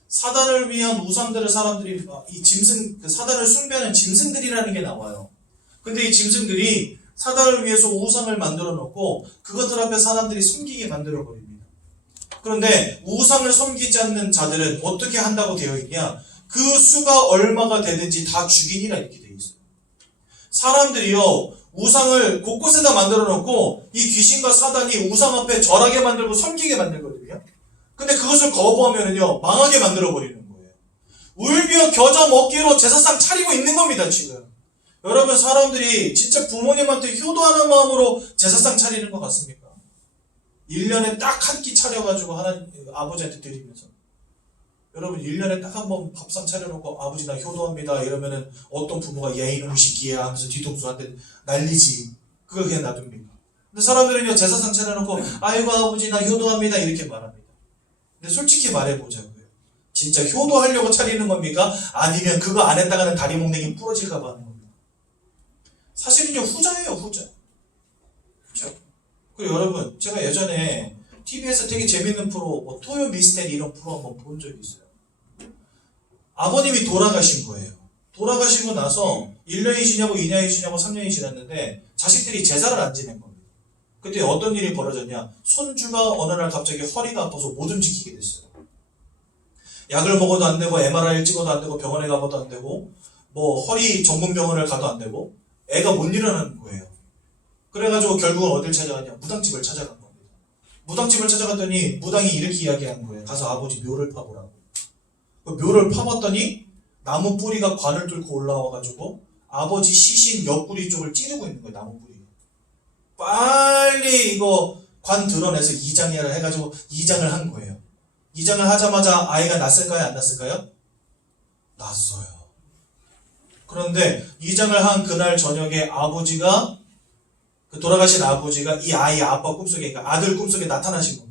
사단을 위한 우상들을 사람들이 이 짐승, 그 사단을 숭배하는 짐승들이라는 게 나와요. 근데 이 짐승들이 사단을 위해서 우상을 만들어 놓고 그것들 앞에 사람들이 숨기게 만들어 버립니다. 그런데 우상을 섬기지 않는 자들은 어떻게 한다고 되어 있냐? 그 수가 얼마가 되든지 다 죽이니라 이렇게 되어 있어요. 사람들이요, 우상을 곳곳에다 만들어 놓고 이 귀신과 사단이 우상 앞에 절하게 만들고 섬기게 만들거든요. 근데 그것을 거부하면은요, 망하게 만들어 버리는 거예요. 울며 겨자 먹기로 제사상 차리고 있는 겁니다, 지금. 여러분, 사람들이 진짜 부모님한테 효도하는 마음으로 제사상 차리는 것 같습니까? 1년에 딱 한 끼 차려가지고 하나님, 아버지한테 드리면서. 여러분, 1년에 딱 한 번 밥상 차려놓고 아버지 나 효도합니다 이러면은 어떤 부모가 야 이놈 시기야 하면서 뒤통수한테 난리지. 그걸 그냥 놔둡니다. 근데 사람들은요, 제사상 차려놓고 아이고 아버지 나 효도합니다 이렇게 말합니다. 근데 솔직히 말해보자고요. 진짜 효도하려고 차리는 겁니까? 아니면 그거 안 했다가는 다리 몽둥이 부러질까 봐 하는 겁니다. 사실은요, 후자예요, 후자. 그렇죠? 그리고 여러분, 제가 예전에 TV에서 되게 재밌는 프로, 뭐 토요 미스테리 이런 프로 한번 본 적이 있어요. 아버님이 돌아가신 거예요. 돌아가시고 나서 1년이 지나고 2년이 지나고 3년이 지났는데 자식들이 제사를 안 지낸 겁니다. 그때 어떤 일이 벌어졌냐? 손주가 어느 날 갑자기 허리가 아파서 못 움직이게 됐어요. 약을 먹어도 안 되고 MRI를 찍어도 안 되고 병원에 가봐도 안 되고 뭐 허리 전문 병원을 가도 안 되고 애가 못 일어나는 거예요. 그래가지고 결국은 어딜 찾아갔냐? 무당집을 찾아간 겁니다. 무당집을 찾아갔더니 무당이 이렇게 이야기한 거예요. 가서 아버지 묘를 파보라고. 그 묘를 파봤더니 나무 뿌리가 관을 뚫고 올라와가지고 아버지 시신 옆구리 쪽을 찌르고 있는 거예요. 나무 뿌리가. 빨리 이거 관 드러내서 이장해라 해가지고 이장을 한 거예요. 이장을 하자마자 아이가 났을까요? 안 났을까요? 났어요. 그런데 이장을 한 그날 저녁에 아버지가, 그 돌아가신 아버지가 이 아이 아빠 꿈속에, 그러니까 아들 꿈속에 나타나신 겁니다.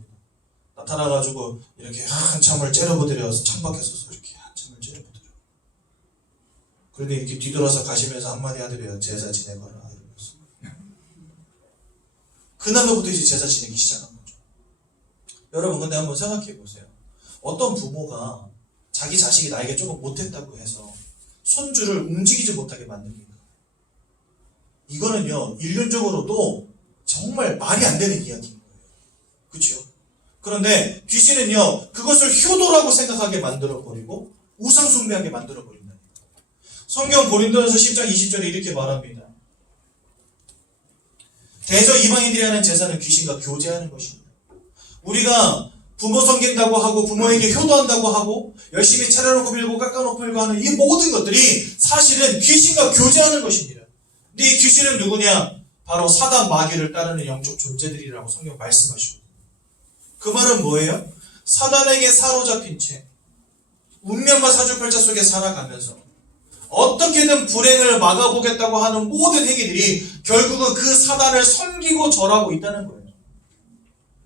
나타나가지고 이렇게 한참을 째려보드려서 창밖에 서서 이렇게 한참을 째려보드려. 그런데 이렇게 뒤돌아서 가시면서 한마디 하더래요. 제사 지내거라 이러면서. 그날로부터 이제 제사 지내기 시작한 거죠. 여러분, 근데 한번 생각해 보세요. 어떤 부모가 자기 자식이 나에게 조금 못했다고 해서 손주를 움직이지 못하게 만듭니까? 이거는요, 인륜적으로도 정말 말이 안 되는 이야기인 거예요. 그렇죠? 그런데 귀신은요, 그것을 효도라고 생각하게 만들어버리고 우상숭배하게 만들어버린다. 성경 고린도전서 10장 20절에 이렇게 말합니다. 대저 이방인들이 하는 제사는 귀신과 교제하는 것입니다. 우리가 부모 섬긴다고 하고 부모에게 효도한다고 하고 열심히 차려놓고 빌고 깎아놓고 빌고 하는 이 모든 것들이 사실은 귀신과 교제하는 것입니다. 근데 이 귀신은 누구냐? 바로 사단 마귀를 따르는 영적 존재들이라고 성경 말씀하시고, 그 말은 뭐예요? 사단에게 사로잡힌 채 운명과 사주팔자 속에 살아가면서 어떻게든 불행을 막아보겠다고 하는 모든 행위들이 결국은 그 사단을 섬기고 절하고 있다는 거예요.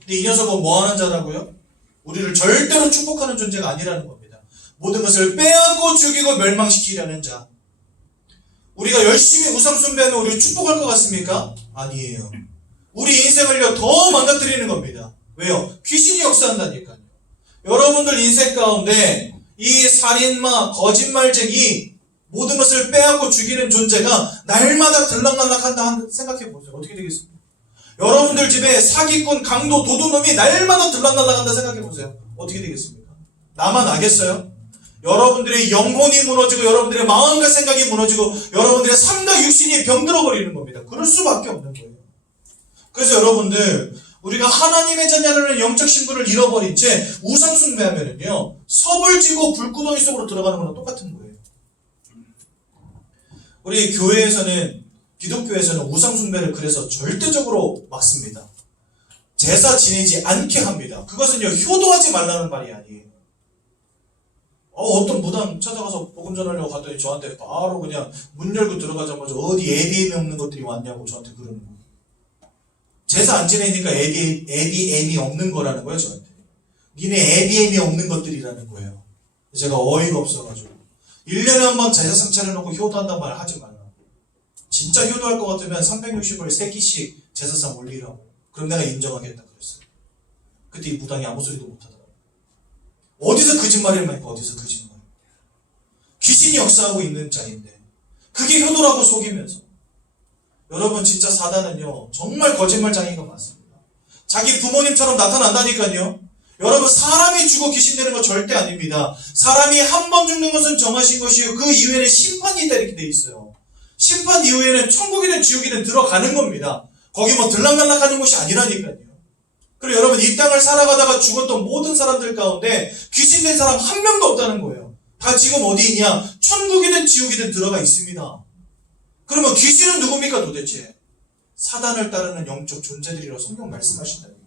근데 이 녀석은 뭐 하는 자라고요? 우리를 절대로 축복하는 존재가 아니라는 겁니다. 모든 것을 빼앗고 죽이고 멸망시키려는 자. 우리가 열심히 우상 숭배하면 우리를 축복할 것 같습니까? 아니에요. 우리 인생을요, 더 망가뜨리는 겁니다. 왜요? 귀신이 역사한다니까요. 여러분들 인생 가운데 이 살인마, 거짓말쟁이, 모든 것을 빼앗고 죽이는 존재가 날마다 들락날락한다 생각해 보세요. 어떻게 되겠습니까? 여러분들 집에 사기꾼, 강도, 도둑놈이 날마다 들락날락한다 생각해 보세요. 어떻게 되겠습니까? 나만 아겠어요? 여러분들의 영혼이 무너지고 여러분들의 마음과 생각이 무너지고 여러분들의 삶과 육신이 병들어 버리는 겁니다. 그럴 수밖에 없는 거예요. 그래서 여러분들, 우리가 하나님의 자녀라는 영적 신분을 잃어버린 채 우상 숭배하면은요, 섭을 지고 불구덩이 속으로 들어가는 거랑 똑같은 거예요. 우리 교회에서는, 기독교에서는 우상 숭배를 그래서 절대적으로 막습니다. 제사 지내지 않게 합니다. 그것은요, 효도하지 말라는 말이 아니에요. 어떤 무당 찾아가서 복음 전하려고 갔더니 저한테 바로 그냥 문 열고 들어가자마자 어디 ABM이 없는 것들이 왔냐고 저한테 그러는 거예요. 제사 안 지내니까 ABM이 없는 거라는 거예요, 저한테. 니네 ABM이 없는 것들이라는 거예요. 제가 어이가 없어가지고 1년에 한 번 제사상 차려놓고 효도한다는 말 하지 말라. 진짜 효도할 것 같으면 360을 3기씩 제사상 올리라고. 그럼 내가 인정하겠다 그랬어요. 그때 이 무당이 아무 소리도 못하더라고요. 어디서 거짓말을 하니까 어디서 거짓말. 귀신이 역사하고 있는 자인데 그게 효도라고 속이면서. 여러분 진짜 사단은요 정말 거짓말장애가 많습니다. 자기 부모님처럼 나타난다니까요. 여러분 사람이 죽어 귀신 되는 거 절대 아닙니다. 사람이 한 번 죽는 것은 정하신 것이요 그 이후에는 심판이 있다 이렇게 돼 있어요. 심판 이후에는 천국이든 지옥이든 들어가는 겁니다. 거기 뭐 들락날락 하는 곳이 아니라니까요. 그리고 여러분 이 땅을 살아가다가 죽었던 모든 사람들 가운데 귀신 된 사람 한 명도 없다는 거예요. 다 지금 어디 있냐? 천국이든 지옥이든 들어가 있습니다. 그러면 귀신은 누굽니까 도대체? 사단을 따르는 영적 존재들이라고 성경 말씀하신다니까요.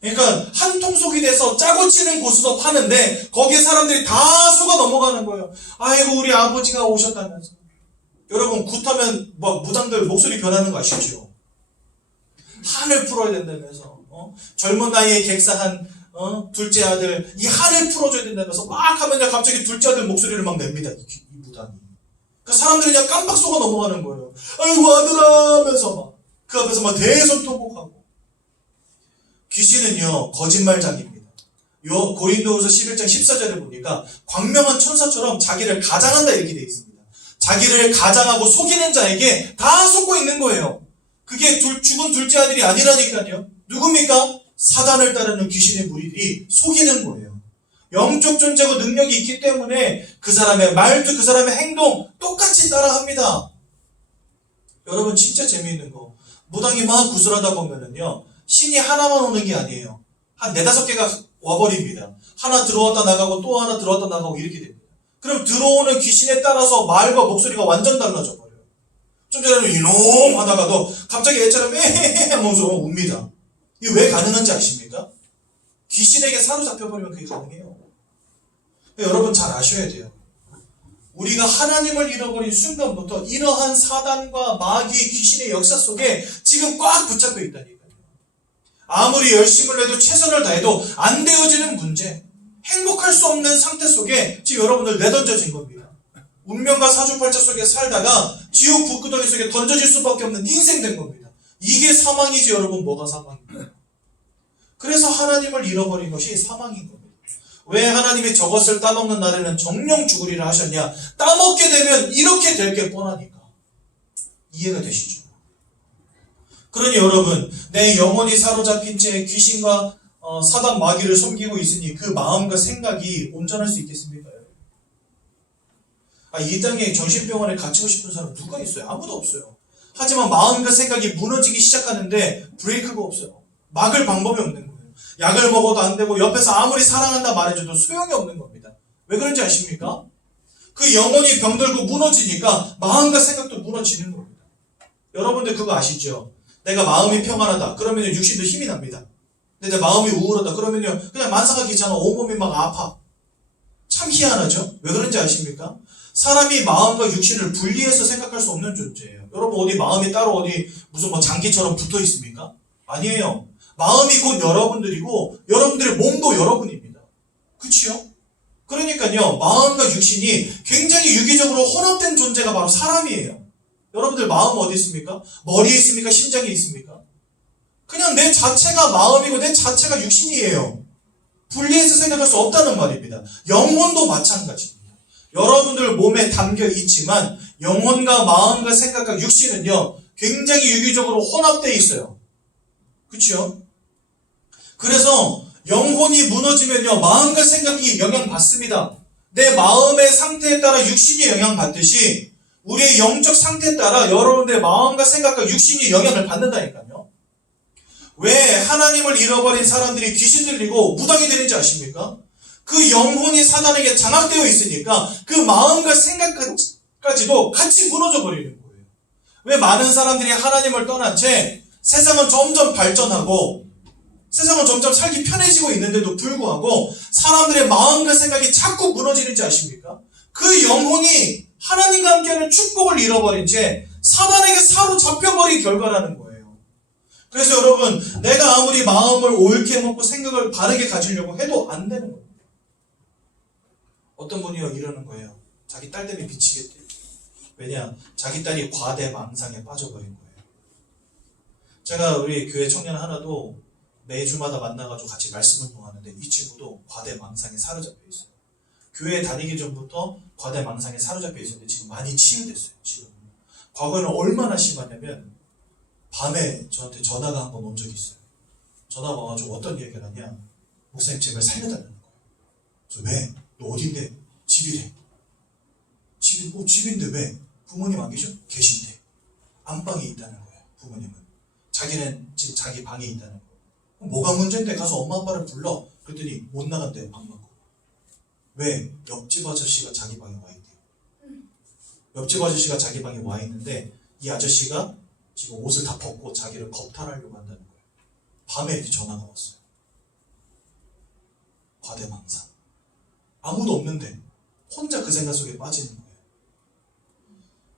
그러니까 한 통속이 돼서 짜고 치는 고스톱 하는데 거기에 사람들이 다 속아 넘어가는 거예요. 아이고 우리 아버지가 오셨다면서. 여러분 굿하면 막 무당들 목소리 변하는 거 아시죠? 한을 풀어야 된다면서 젊은 나이에 객사한 둘째 아들 이 한을 풀어줘야 된다면서 막 하면 그냥 갑자기 둘째 아들 목소리를 막 냅니다. 이 무당이. 그 사람들이 그냥 깜빡 속아 넘어가는 거예요. 아이고 아들아 하면서 막 그 앞에서 막 대성통곡하고. 귀신은요 거짓말장입니다. 요 고린도후서 11장 14절에 보니까 광명한 천사처럼 자기를 가장한다 이렇게 돼 있습니다. 자기를 가장하고 속이는 자에게 다 속고 있는 거예요. 그게 죽은 둘째 아들이 아니라니까요. 누굽니까? 사단을 따르는 귀신의 무리들이 속이는 거예요. 영적 존재고 능력이 있기 때문에 그 사람의 말도 그 사람의 행동 똑같이 따라합니다. 여러분 진짜 재미있는 거 무당이 막 구슬하다 보면은요 신이 하나만 오는 게 아니에요. 한 4-5개가 와버립니다. 하나 들어왔다 나가고 또 하나 들어왔다 나가고 이렇게 됩니다. 그럼 들어오는 귀신에 따라서 말과 목소리가 완전 달라져 버려요. 좀 전에는 이놈 하다가도 갑자기 애처럼 에헤헤 하면서 웁니다. 이게 왜 가능한지 아십니까? 귀신에게 사로잡혀버리면 그게 가능해요. 여러분 잘 아셔야 돼요. 우리가 하나님을 잃어버린 순간부터 이러한 사단과 마귀 귀신의 역사 속에 지금 꽉 붙잡혀 있다니까요. 아무리 열심을 해도 최선을 다해도 안 되어지는 문제, 행복할 수 없는 상태 속에 지금 여러분들 내던져진 겁니다. 운명과 사주팔자 속에 살다가 지옥 북구덩이 속에 던져질 수밖에 없는 인생 된 겁니다. 이게 사망이지 여러분. 뭐가 사망입니까? 그래서 하나님을 잃어버린 것이 사망인 겁니다. 왜 하나님이 저것을 따먹는 날에는 정령 죽으리라 하셨냐? 따먹게 되면 이렇게 될 게 뻔하니까. 이해가 되시죠? 그러니 여러분 내 영혼이 사로잡힌 채 귀신과 사단 마귀를 섬기고 있으니 그 마음과 생각이 온전할 수 있겠습니까? 이 땅에 정신병원에 갇히고 싶은 사람 누가 있어요? 아무도 없어요. 하지만 마음과 생각이 무너지기 시작하는데 브레이크가 없어요. 막을 방법이 없는 거예요. 약을 먹어도 안 되고 옆에서 아무리 사랑한다 말해줘도 소용이 없는 겁니다. 왜 그런지 아십니까? 그 영혼이 병들고 무너지니까 마음과 생각도 무너지는 겁니다. 여러분들 그거 아시죠? 내가 마음이 평안하다 그러면 육신도 힘이 납니다. 근데 내 마음이 우울하다 그러면요 그냥 만사가 귀찮아 온몸이 막 아파. 참 희한하죠? 왜 그런지 아십니까? 사람이 마음과 육신을 분리해서 생각할 수 없는 존재예요. 여러분 어디 마음이 따로 어디 무슨 뭐 장기처럼 붙어 있습니까? 아니에요. 마음이 곧 여러분들이고 여러분들의 몸도 여러분입니다. 그치요? 그러니까요 마음과 육신이 굉장히 유기적으로 혼합된 존재가 바로 사람이에요. 여러분들 마음 어디 있습니까? 머리에 있습니까? 심장에 있습니까? 그냥 내 자체가 마음이고 내 자체가 육신이에요. 분리해서 생각할 수 없다는 말입니다. 영혼도 마찬가지입니다. 여러분들 몸에 담겨 있지만 영혼과 마음과 생각과 육신은요 굉장히 유기적으로 혼합되어 있어요. 그렇죠? 그래서 영혼이 무너지면요 마음과 생각이 영향받습니다. 내 마음의 상태에 따라 육신이 영향받듯이 우리의 영적 상태에 따라 여러분들의 마음과 생각과 육신이 영향을 받는다니까요. 왜 하나님을 잃어버린 사람들이 귀신 들리고 무당이 되는지 아십니까? 그 영혼이 사단에게 장악되어 있으니까 그 마음과 생각까지도 같이 무너져 버리는 거예요. 왜 많은 사람들이 하나님을 떠난 채 세상은 점점 발전하고 세상은 점점 살기 편해지고 있는데도 불구하고 사람들의 마음과 생각이 자꾸 무너지는지 아십니까? 그 영혼이 하나님과 함께하는 축복을 잃어버린 채 사단에게 사로잡혀버린 결과라는 거예요. 그래서 여러분 내가 아무리 마음을 옳게 먹고 생각을 바르게 가지려고 해도 안 되는 겁니다. 어떤 분이요 이러는 거예요. 자기 딸 때문에 미치겠대요. 왜냐? 자기 딸이 과대 망상에 빠져버린 거예요. 제가 우리 교회 청년 하나도 매주마다 만나가지고 같이 말씀 운동하는데 이 친구도 과대 망상에 사로잡혀 있어요. 교회 다니기 전부터 과대 망상에 사로잡혀 있었는데 지금 많이 치유됐어요. 지금. 과거에는 얼마나 심하냐면 밤에 저한테 전화가 한 번 온 적이 있어요. 전화가 와가지고 어떤 얘기를 하냐? 목사님 제발 살려달라는 거예요. 그래서 왜? 너 어딘데? 집이래. 집인데 왜? 부모님 안 계셔? 계신데. 안방에 있다는 거예요. 부모님은. 자기는 지금 자기 방에 있다는 거예요. 그럼 뭐가 문제인데? 가서 엄마 아빠를 불러. 그랬더니 못 나간대요. 방 밖으로. 왜? 옆집 아저씨가 자기 방에 와 있대요. 옆집 아저씨가 자기 방에 와 있는데 이 아저씨가 지금 옷을 다 벗고 자기를 겁탈하려고 한다는 거예요. 밤에 이렇게 전화가 왔어요. 과대망상. 아무도 없는데 혼자 그 생각 속에 빠지는 거예요.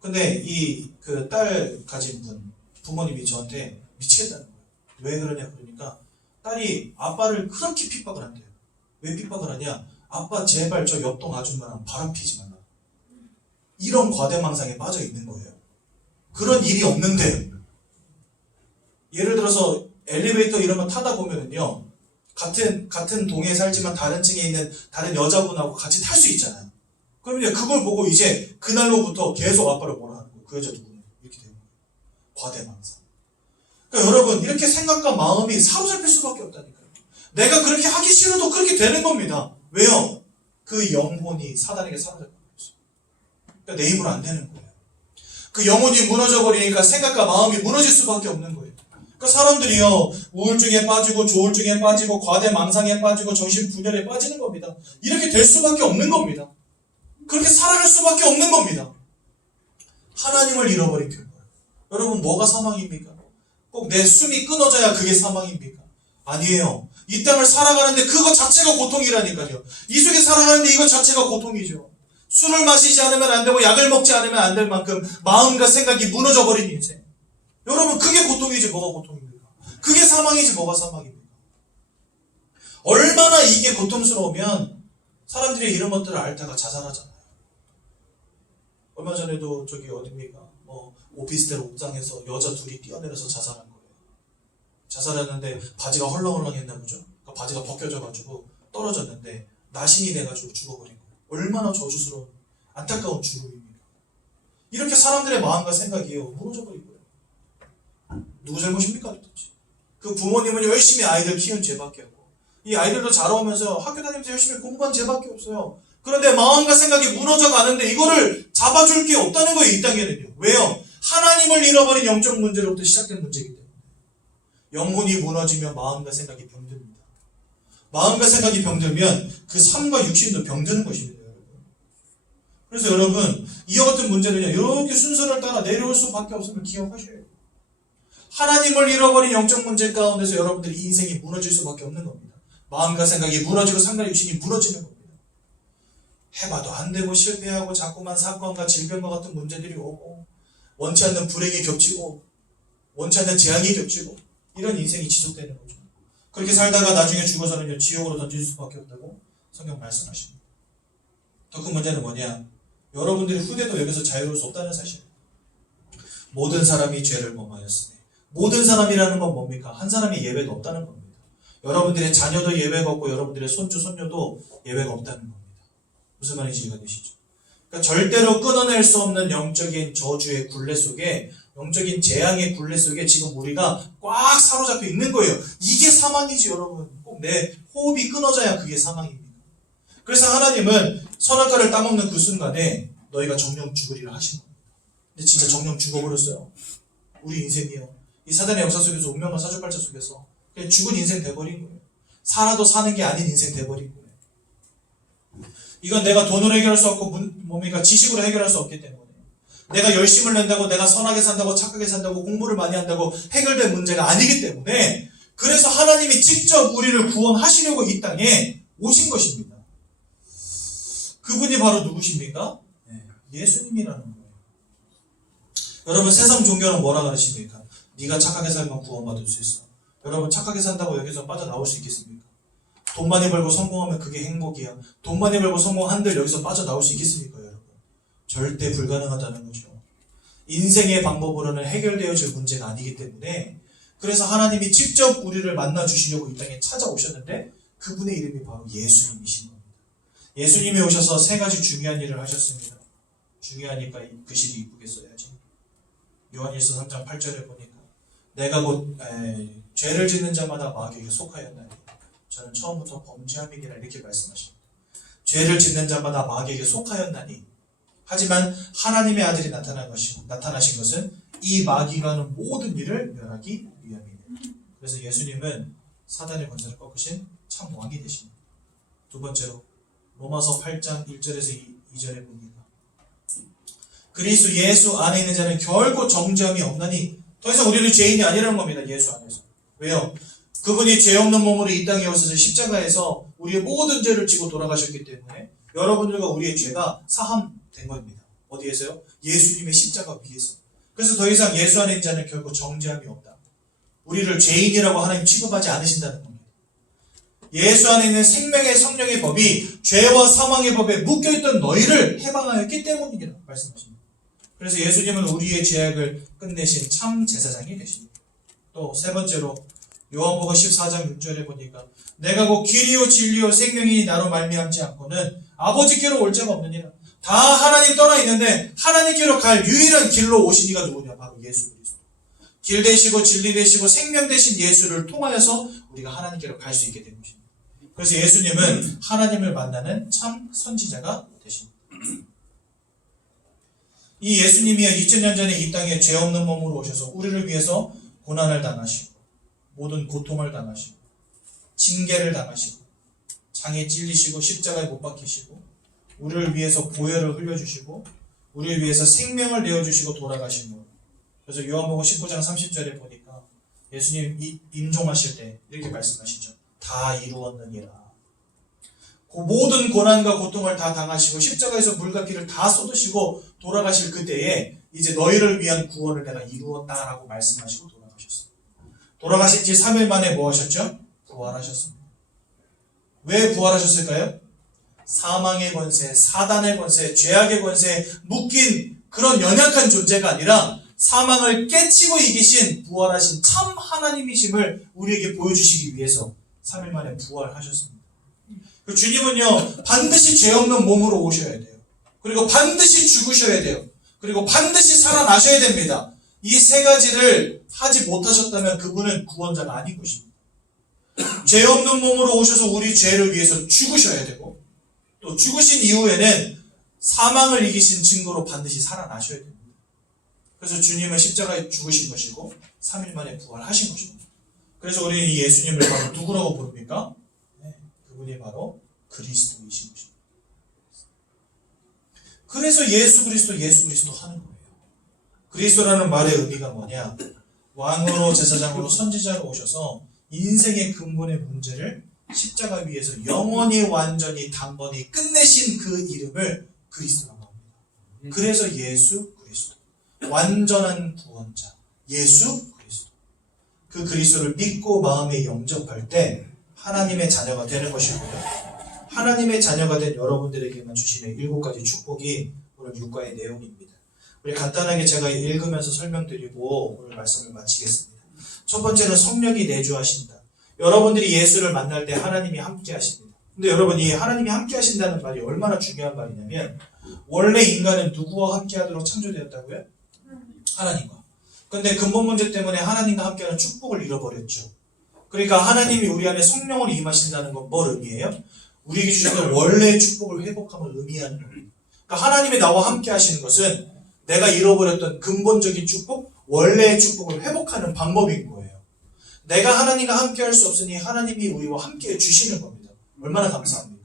근데 이 그 딸 가진 분, 부모님이 저한테 미치겠다는 거예요. 왜 그러냐 그러니까 딸이 아빠를 그렇게 핍박을 한대요. 왜 핍박을 하냐? 아빠 제발 저 옆동 아줌마랑 바람 피지 말라. 이런 과대망상에 빠져 있는 거예요. 그런 일이 없는데 예를 들어서 엘리베이터 이런 거 타다 보면은요 같은 동에 살지만 다른 층에 있는 다른 여자분하고 같이 탈 수 있잖아요. 그럼 이제 그걸 보고 이제 그날로부터 계속 아빠를 뭐라 하는 거예요. 그 여자 누구냐 이렇게 되는 거예요. 과대망상. 그러니까 여러분 이렇게 생각과 마음이 사로잡힐 수밖에 없다니까요. 내가 그렇게 하기 싫어도 그렇게 되는 겁니다. 왜요? 그 영혼이 사단에게 사로잡혀 있어요. 그러니까 내 힘으로 안 되는 거예요. 그 영혼이 무너져 버리니까 생각과 마음이 무너질 수밖에 없는 거예요. 그러니까 사람들이요 우울증에 빠지고 조울증에 빠지고 과대망상에 빠지고 정신분열에 빠지는 겁니다. 이렇게 될 수밖에 없는 겁니다. 그렇게 살아갈 수밖에 없는 겁니다. 하나님을 잃어버린 결과. 여러분 뭐가 사망입니까? 꼭 내 숨이 끊어져야 그게 사망입니까? 아니에요. 이 땅을 살아가는데 그거 자체가 고통이라니까요. 이 속에 살아가는데 이거 자체가 고통이죠. 술을 마시지 않으면 안 되고 약을 먹지 않으면 안 될 만큼 마음과 생각이 무너져버린 인생. 여러분 그게 고통이지 뭐가 고통입니까? 그게 사망이지 뭐가 사망입니까? 얼마나 이게 고통스러우면 사람들이 이런 것들을 앓다가 자살하잖아요. 얼마 전에도 저기 어딥니까? 오피스텔 옥상에서 여자 둘이 뛰어내려서 자살한 거예요. 자살했는데 바지가 헐렁헐렁했나 보죠. 그러니까 바지가 벗겨져가지고 떨어졌는데 나신이 돼가지고 죽어버린 거예요. 얼마나 저주스러운 안타까운 죽음입니까? 이렇게 사람들의 마음과 생각이요 무너져버린 거예요. 누구 잘못입니까? 도대체? 그 부모님은 열심히 아이들 키운 죄밖에 없고 이 아이들도 자라오면서 학교 다니면서 열심히 공부한 죄밖에 없어요. 그런데 마음과 생각이 무너져 가는데 이거를 잡아줄 게 없다는 거예요. 이 땅에는요. 왜요? 하나님을 잃어버린 영적 문제로부터 시작된 문제이기 때문에 영혼이 무너지면 마음과 생각이 병듭니다. 마음과 생각이 병들면 그 삶과 육신도 병드는 것입니다. 여러분. 그래서 여러분 이와 같은 문제는요 이렇게 순서를 따라 내려올 수밖에 없음을 기억하셔야 해요. 하나님을 잃어버린 영적 문제 가운데서 여러분들이 인생이 무너질 수밖에 없는 겁니다. 마음과 생각이 무너지고 상과 육신이 무너지는 겁니다. 해봐도 안 되고 실패하고 자꾸만 사건과 질병과 같은 문제들이 오고 원치 않는 불행이 겹치고 원치 않는 재앙이 겹치고 이런 인생이 지속되는 거죠. 그렇게 살다가 나중에 죽어서는 지옥으로 던질 수밖에 없다고 성경 말씀하십니다. 더 큰 문제는 뭐냐? 여러분들이 후대도 여기서 자유로울 수 없다는 사실입니다. 모든 사람이 죄를 범하였으니 모든 사람이라는 건 뭡니까? 한 사람이 예외가 없다는 겁니다. 여러분들의 자녀도 예외가 없고 여러분들의 손주, 손녀도 예외가 없다는 겁니다. 무슨 말인지 이해가 되시죠? 그러니까 절대로 끊어낼 수 없는 영적인 저주의 굴레 속에 영적인 재앙의 굴레 속에 지금 우리가 꽉 사로잡혀 있는 거예요. 이게 사망이지 여러분. 꼭 내 호흡이 끊어져야 그게 사망입니다. 그래서 하나님은 선악과를 따먹는 그 순간에 너희가 정령 죽으리라 하신 겁니다. 근데 진짜 정령 죽어버렸어요. 우리 인생이요. 이 사단의 역사 속에서 운명과 사주팔자 속에서 그냥 죽은 인생 돼버린 거예요. 살아도 사는 게 아닌 인생 돼버린 거예요. 이건 내가 돈으로 해결할 수 없고 뭡니까? 지식으로 해결할 수 없기 때문에 내가 열심을 낸다고 내가 선하게 산다고 착하게 산다고 공부를 많이 한다고 해결된 문제가 아니기 때문에 그래서 하나님이 직접 우리를 구원하시려고 이 땅에 오신 것입니다. 그분이 바로 누구십니까? 예수님이라는 거예요. 여러분 세상 종교는 뭐라 그러십니까? 네가 착하게 살면 구원받을 수 있어. 여러분 착하게 산다고 여기서 빠져나올 수 있겠습니까? 돈 많이 벌고 성공하면 그게 행복이야. 돈 많이 벌고 성공한들 여기서 빠져나올 수 있겠습니까, 여러분? 절대 불가능하다는 거죠. 인생의 방법으로는 해결되어질 문제가 아니기 때문에 그래서 하나님이 직접 우리를 만나주시려고 이 땅에 찾아오셨는데 그분의 이름이 바로 예수님이신 겁니다. 예수님이 오셔서 세 가지 중요한 일을 하셨습니다. 중요하니까 글씨도 이쁘게 써야지. 요한일서 3장 8절에 보니까 내가 곧 죄를 짓는 자마다 마귀에게 속하였나니 저는 처음부터 범죄함이니라 이렇게 말씀하십니다. 죄를 짓는 자마다 마귀에게 속하였나니 하지만 하나님의 아들이 나타나신 것은 이 마귀가 하는 모든 일을 멸하기 위함이에요. 그래서 예수님은 사단의 권세를 꺾으신 참 왕이 되십니다. 두 번째로 로마서 8장 1절에서 2절에 보니까 그리스도 예수 안에 있는 자는 결코 정죄함이 없나니 더 이상 우리는 죄인이 아니라는 겁니다. 예수 안에서. 왜요? 그분이 죄 없는 몸으로 이 땅에 오셔서 십자가에서 우리의 모든 죄를 지고 돌아가셨기 때문에 여러분들과 우리의 죄가 사함된 겁니다. 어디에서요? 예수님의 십자가 위에서. 그래서 더 이상 예수 안에 있는 자는 결코 정죄함이 없다. 우리를 죄인이라고 하나님 취급하지 않으신다는 겁니다. 예수 안에 있는 생명의 성령의 법이 죄와 사망의 법에 묶여있던 너희를 해방하였기 때문이라 말씀하십니다. 그래서 예수님은 우리의 죄악을 끝내신 참 제사장이 되십니다. 또 세 번째로 요한복음 14장 6절에 보니까 내가 곧 길이요 진리요 생명이니 나로 말미암지 않고는 아버지께로 올 자가 없느니라. 다 하나님 떠나 있는데 하나님께로 갈 유일한 길로 오신 이가 누구냐? 바로 예수 그리스도. 길 되시고 진리 되시고 생명 되신 예수를 통하여서 우리가 하나님께로 갈 수 있게 된 것입니다. 그래서 예수님은 하나님을 만나는 참 선지자가 되십니다. 이 예수님이야 2000년 전에 이 땅에 죄 없는 몸으로 오셔서 우리를 위해서 고난을 당하시고 모든 고통을 당하시고 징계를 당하시고 장에 찔리시고 십자가에 못 박히시고 우리를 위해서 보혈을 흘려주시고 우리를 위해서 생명을 내어주시고 돌아가신 분. 그래서 요한복음 19장 30절에 보니까 예수님 임종하실 때 이렇게 말씀하시죠. 다 이루었느니라. 그 모든 고난과 고통을 다 당하시고 십자가에서 물과 피를 다 쏟으시고 돌아가실 그때에 이제 너희를 위한 구원을 내가 이루었다라고 말씀하시고 돌아가셨어요. 돌아가신 지 3일 만에 뭐 하셨죠? 부활하셨습니다. 왜 부활하셨을까요? 사망의 권세, 사단의 권세, 죄악의 권세에 묶인 그런 연약한 존재가 아니라 사망을 깨치고 이기신 부활하신 참 하나님이심을 우리에게 보여주시기 위해서 3일 만에 부활하셨습니다. 그 주님은요, 반드시 죄 없는 몸으로 오셔야 돼요. 그리고 반드시 죽으셔야 돼요. 그리고 반드시 살아나셔야 됩니다. 이 세 가지를 하지 못하셨다면 그분은 구원자가 아닌 것입니다. 죄 없는 몸으로 오셔서 우리 죄를 위해서 죽으셔야 되고 또 죽으신 이후에는 사망을 이기신 증거로 반드시 살아나셔야 됩니다. 그래서 주님은 십자가에 죽으신 것이고 3일 만에 부활하신 것입니다. 그래서 우리는 이 예수님을 바로 누구라고 부릅니까? 그분이 바로 그리스도이신 것입니다. 그래서 예수 그리스도 하는 거예요. 그리스도라는 말의 의미가 뭐냐? 왕으로 제사장으로 선지자로 오셔서 인생의 근본의 문제를 십자가 위에서 영원히 완전히 단번에 끝내신 그 이름을 그리스도라고 합니다. 그래서 예수 그리스도, 완전한 구원자 예수 그리스도. 그 그리스도를 믿고 마음에 영접할 때 하나님의 자녀가 되는 것이고요. 하나님의 자녀가 된 여러분들에게만 주시는 7가지 축복이 오늘 육과의 내용입니다. 우리 간단하게 제가 읽으면서 설명드리고 오늘 말씀을 마치겠습니다. 첫 번째는 성령이 내주하신다. 여러분들이 예수를 만날 때 하나님이 함께 하십니다. 근데 여러분, 이 하나님이 함께 하신다는 말이 얼마나 중요한 말이냐면 원래 인간은 누구와 함께 하도록 창조되었다고요? 하나님과. 근데 근본 문제 때문에 하나님과 함께하는 축복을 잃어버렸죠. 그러니까 하나님이 우리 안에 성령으로 임하신다는 건 뭘 의미해요? 우리에게 주셨던 원래의 축복을 회복함을 의미하는 겁니다. 그러니까 하나님이 나와 함께 하시는 것은 내가 잃어버렸던 근본적인 축복, 원래의 축복을 회복하는 방법인 거예요. 내가 하나님과 함께 할 수 없으니 하나님이 우리와 함께 주시는 겁니다. 얼마나 감사합니까?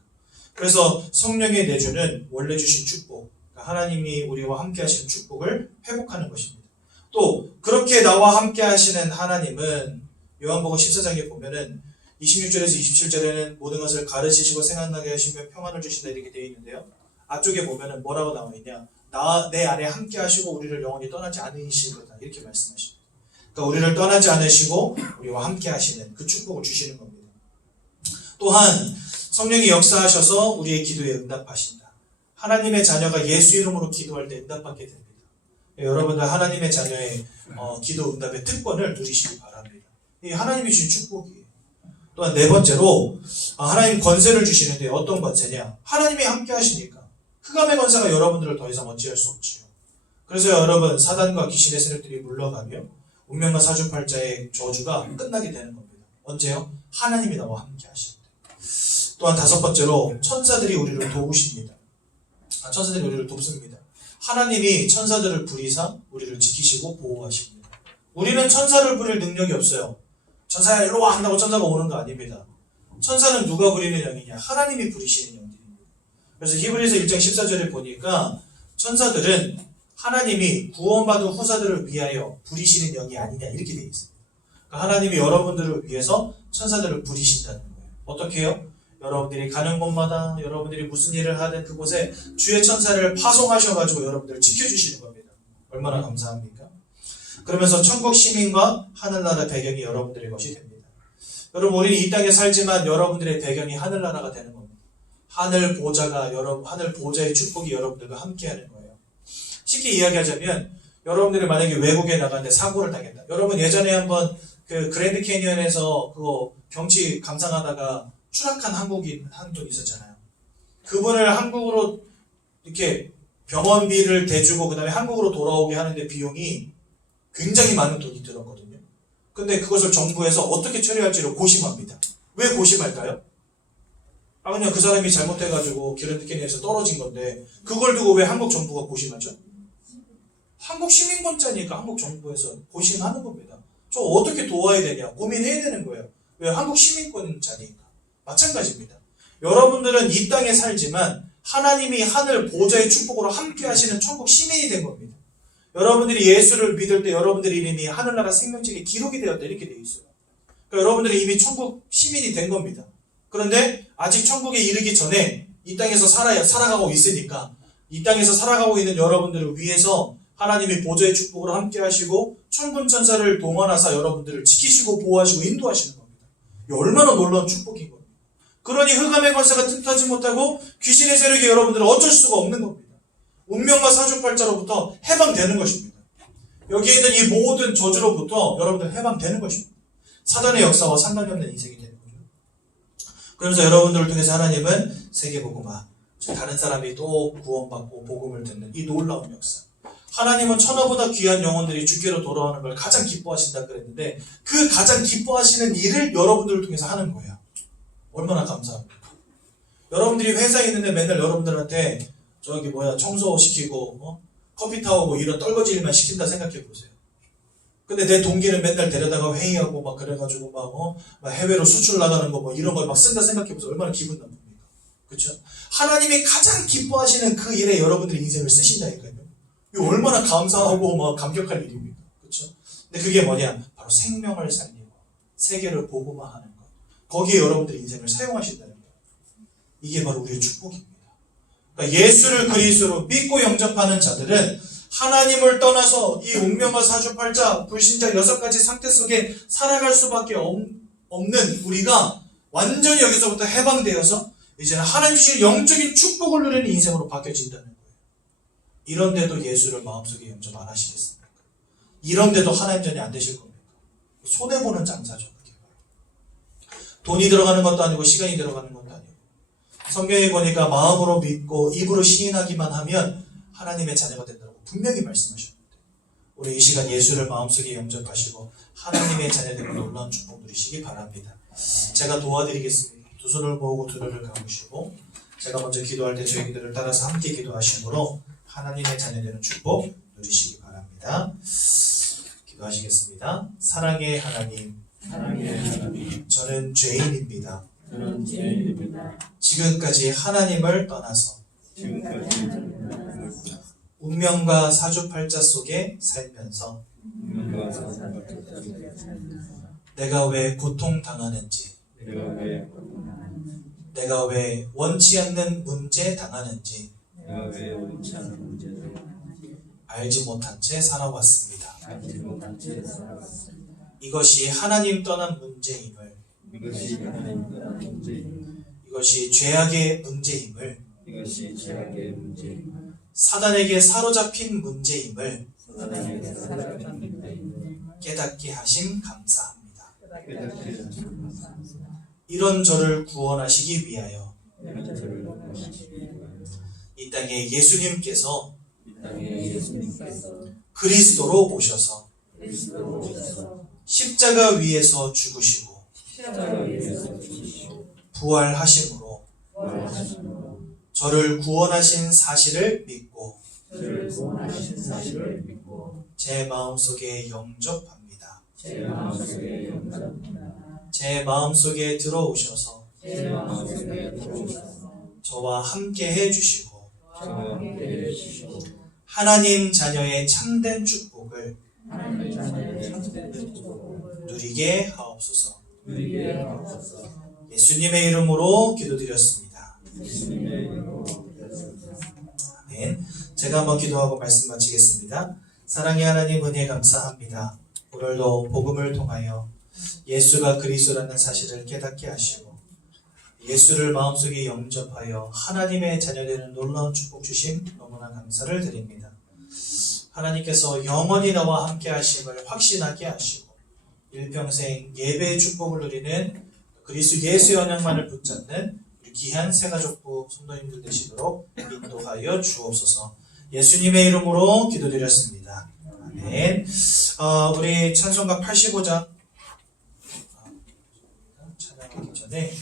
그래서 성령의 내주는 원래 주신 축복, 그러니까 하나님이 우리와 함께 하시는 축복을 회복하는 것입니다. 또 그렇게 나와 함께 하시는 하나님은 요한복음 14장에 보면은 26절에서 27절에는 모든 것을 가르치시고 생각나게 하시며 평안을 주신다 이렇게 되어 있는데요. 앞쪽에 보면은 뭐라고 나와 있냐? 내 안에 함께 하시고 우리를 영원히 떠나지 않으실 거다 이렇게 말씀하십니다. 그러니까 우리를 떠나지 않으시고 우리와 함께 하시는 그 축복을 주시는 겁니다. 또한 성령이 역사하셔서 우리의 기도에 응답하신다. 하나님의 자녀가 예수 이름으로 기도할 때 응답받게 됩니다. 여러분들 하나님의 자녀의 기도 응답의 특권을 누리시기 바랍니다. 이 하나님이 주신 축복이에요. 또한 네 번째로 하나님 권세를 주시는데 어떤 권세냐? 하나님이 함께 하시니까 흑암의 권세가 여러분들을 더 이상 어찌할 수 없지요. 그래서 여러분 사단과 귀신의 세력들이 물러가며 운명과 사주팔자의 저주가 끝나게 되는 겁니다. 언제요? 하나님이 나와 함께 하실 때. 또한 다섯 번째로 천사들이 우리를 도우십니다. 천사들이 우리를 돕습니다. 하나님이 천사들을 부리사 우리를 지키시고 보호하십니다. 우리는 천사를 부릴 능력이 없어요. 천사야 일로 와 한다고 천사가 오는 거 아닙니다. 천사는 누가 부리는 영이냐? 하나님이 부리시는 영들입니다. 그래서 히브리서 1장 14절에 보니까 천사들은 하나님이 구원받은 후사들을 위하여 부리시는 영이 아니냐 이렇게 되어 있습니다. 그러니까 하나님이 여러분들을 위해서 천사들을 부리신다는 거예요. 어떻게 해요? 여러분들이 가는 곳마다 여러분들이 무슨 일을 하든 그곳에 주의 천사를 파송하셔가지고 여러분들을 지켜주시는 겁니다. 얼마나 감사합니까? 그러면서 천국 시민과 하늘나라 배경이 여러분들의 것이 됩니다. 여러분 우리는 이 땅에 살지만 여러분들의 배경이 하늘나라가 되는 겁니다. 하늘 보좌의 축복이 여러분들과 함께하는 거예요. 쉽게 이야기하자면 여러분들이 만약에 외국에 나가는데 사고를 당했다. 여러분 예전에 한번 그 그랜드 캐니언에서 그거 경치 감상하다가 추락한 한국인 한 분 있었잖아요. 그분을 한국으로 이렇게 병원비를 대주고 그 다음에 한국으로 돌아오게 하는데 비용이 굉장히 많은 돈이 들었거든요. 근데 그것을 정부에서 어떻게 처리할지를 고심합니다. 왜 고심할까요? 그냥 그 사람이 잘못해가지고 그랜드 캐니언에서 떨어진 건데 그걸 두고 왜 한국 정부가 고심하죠? 한국 시민권자니까 한국 정부에서 고심하는 겁니다. 저 어떻게 도와야 되냐 고민해야 되는 거예요. 왜? 한국 시민권자니까. 마찬가지입니다. 여러분들은 이 땅에 살지만 하나님이 하늘 보좌의 축복으로 함께 하시는 천국 시민이 된 겁니다. 여러분들이 예수를 믿을 때 여러분들의 이름이 하늘나라 생명책에 기록이 되었다 이렇게 되어 있어요. 그러니까 여러분들이 이미 천국 시민이 된 겁니다. 그런데 아직 천국에 이르기 전에 이 땅에서 살아가고 있으니까 이 땅에서 살아가고 있는 여러분들을 위해서 하나님이 보좌의 축복으로 함께 하시고 천군 천사를 동원하사 여러분들을 지키시고 보호하시고 인도하시는 겁니다. 이게 얼마나 놀라운 축복인 겁니다. 그러니 흑암의 권세가 틈타지 못하고 귀신의 세력이 여러분들을 어쩔 수가 없는 겁니다. 운명과 사주팔자로부터 해방되는 것입니다. 여기에 있는 이 모든 저주로부터 여러분들 해방되는 것입니다. 사단의 역사와 상관이 없는 인생이 되는 거죠. 그러면서 여러분들을 통해서 하나님은 세계복음화, 다른 사람이 또 구원받고 복음을 듣는 이 놀라운 역사. 하나님은 천하보다 귀한 영혼들이 주께로 돌아오는 걸 가장 기뻐하신다 그랬는데 그 가장 기뻐하시는 일을 여러분들을 통해서 하는 거예요. 얼마나 감사합니까? 여러분들이 회사에 있는데 맨날 여러분들한테 청소시키고 커피 타오고 이런 떨거지 일만 시킨다 생각해 보세요. 근데 내 동기는 맨날 데려다가 회의하고 막 그래가지고 막 해외로 수출 나가는 거 이런 걸 막 쓴다 생각해 보세요. 얼마나 기분 나쁩니까? 그렇죠? 하나님이 가장 기뻐하시는 그 일에 여러분들의 인생을 쓰신다니까요. 이거 얼마나 감사하고 막 감격할 일입니까? 그렇죠? 근데 그게 뭐냐? 바로 생명을 살리고 세계를 복음화하는 것. 거기에 여러분들의 인생을 사용하신다는 거예요. 이게 바로 우리의 축복입니다. 그러니까 예수를 그리스도로 믿고 영접하는 자들은 하나님을 떠나서 이 운명과 사주팔자, 불신자 6가지 상태 속에 살아갈 수밖에 없는 우리가 완전히 여기서부터 해방되어서 이제는 하나님 주신 영적인 축복을 누리는 인생으로 바뀌어진다는 거예요. 이런데도 예수를 마음속에 영접 안 하시겠습니까? 이런데도 하나님 전이 안 되실 겁니까? 손해보는 장사죠. 그게. 돈이 들어가는 것도 아니고 시간이 들어가는 것도 아니고 성경에 보니까 마음으로 믿고 입으로 시인하기만 하면 하나님의 자녀가 된다고 분명히 말씀하셨는데 우리 이 시간 예수를 마음속에 영접하시고 하나님의 자녀되는 놀라운 축복 누리시기 바랍니다. 제가 도와드리겠습니다. 두 손을 모으고 두 눈을 감으시고 제가 먼저 기도할 때 저희 기도를 따라서 함께 기도하심으로 하나님의 자녀되는 축복 누리시기 바랍니다. 기도하시겠습니다. 사랑의 하나님, 저는 죄인입니다. 지금까지 하나님을 떠나서 운명과 사주팔자 속에 살면서 내가 왜 고통당하는지, 내가 왜 원치 않는 문제 당하는지 알지 못한 채 살아왔습니다. 이것이 하나님 떠난 문제임을, 이것이 죄악의 문제임을 이것이 죄악의 문제이며 사단에게 사로잡힌 문제임을 사단에게 사로잡힌 문제이며 깨닫게 하심 감사합니다. 깨닫게 하심 감사합니다. 이런 저를 구원하시기 위하여 이런 저를 구원하시기 위하여 이 땅에 예수님께서 이 땅에 예수님께서 그리스도로 오셔서 그리스도로 오셔서 십자가 위에서 죽으시고 십자가 위에서 죽으시고 부활하심으로 부활하심으로 저를 구원하신 사실을 믿고 저를 구원하신 사실을 믿고 제 마음속에 영접합니다. 제 마음속에 영접합니다. 제 마음속에 들어오셔서 제 마음속에 들어오셔서 저와 함께 해주시고 저와 함께 해주시고 하나님 자녀의 참된 축복을 하나님의 자녀의 참된 축복을 누리게 하옵소서. 누리게 하옵소서. 예수님의 이름으로 기도드렸습니다. 예수님의 이름으로 기도드렸습니다. 아멘. 제가 한번 기도하고 말씀 마치겠습니다. 사랑의 하나님 은혜 감사합니다. 오늘도 복음을 통하여 예수가 그리스도라는 사실을 깨닫게 하시고 예수를 마음속에 영접하여 하나님의 자녀되는 놀라운 축복 주심 너무나 감사를 드립니다. 하나님께서 영원히 나와 함께 하심을 확신하게 하시고 일평생 예배의 축복을 누리는 그리스도 예수의 언약만을 붙잡는 우리 귀한 새가족부 성도님들 되시도록 인도하여 주옵소서. 예수님의 이름으로 기도드렸습니다. 아멘. 우리 찬송가 85장 찬양하기 전에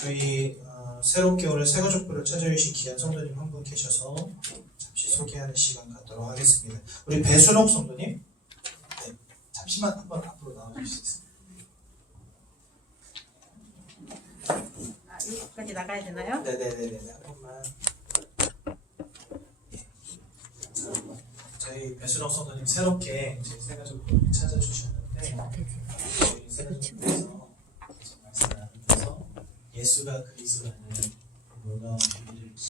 저희 새롭게 오늘 새가족부를 찾아주신 귀한 성도님 한 분 계셔서 잠시 소개하는 시간 갖도록 하겠습니다. 우리 배순옥 성도님, 네, 잠시만 한번 앞으로 나와주실 수 있어요? 여기까지 나가야 되나요? 네네네네, 한 번만. 네. 저희 배순옥 성도님 새롭게 저희 새가족부를 찾아주셨는데 저희 새가족부에서 말씀 나누면서 예수가 그리스도라는 놀라운 비밀을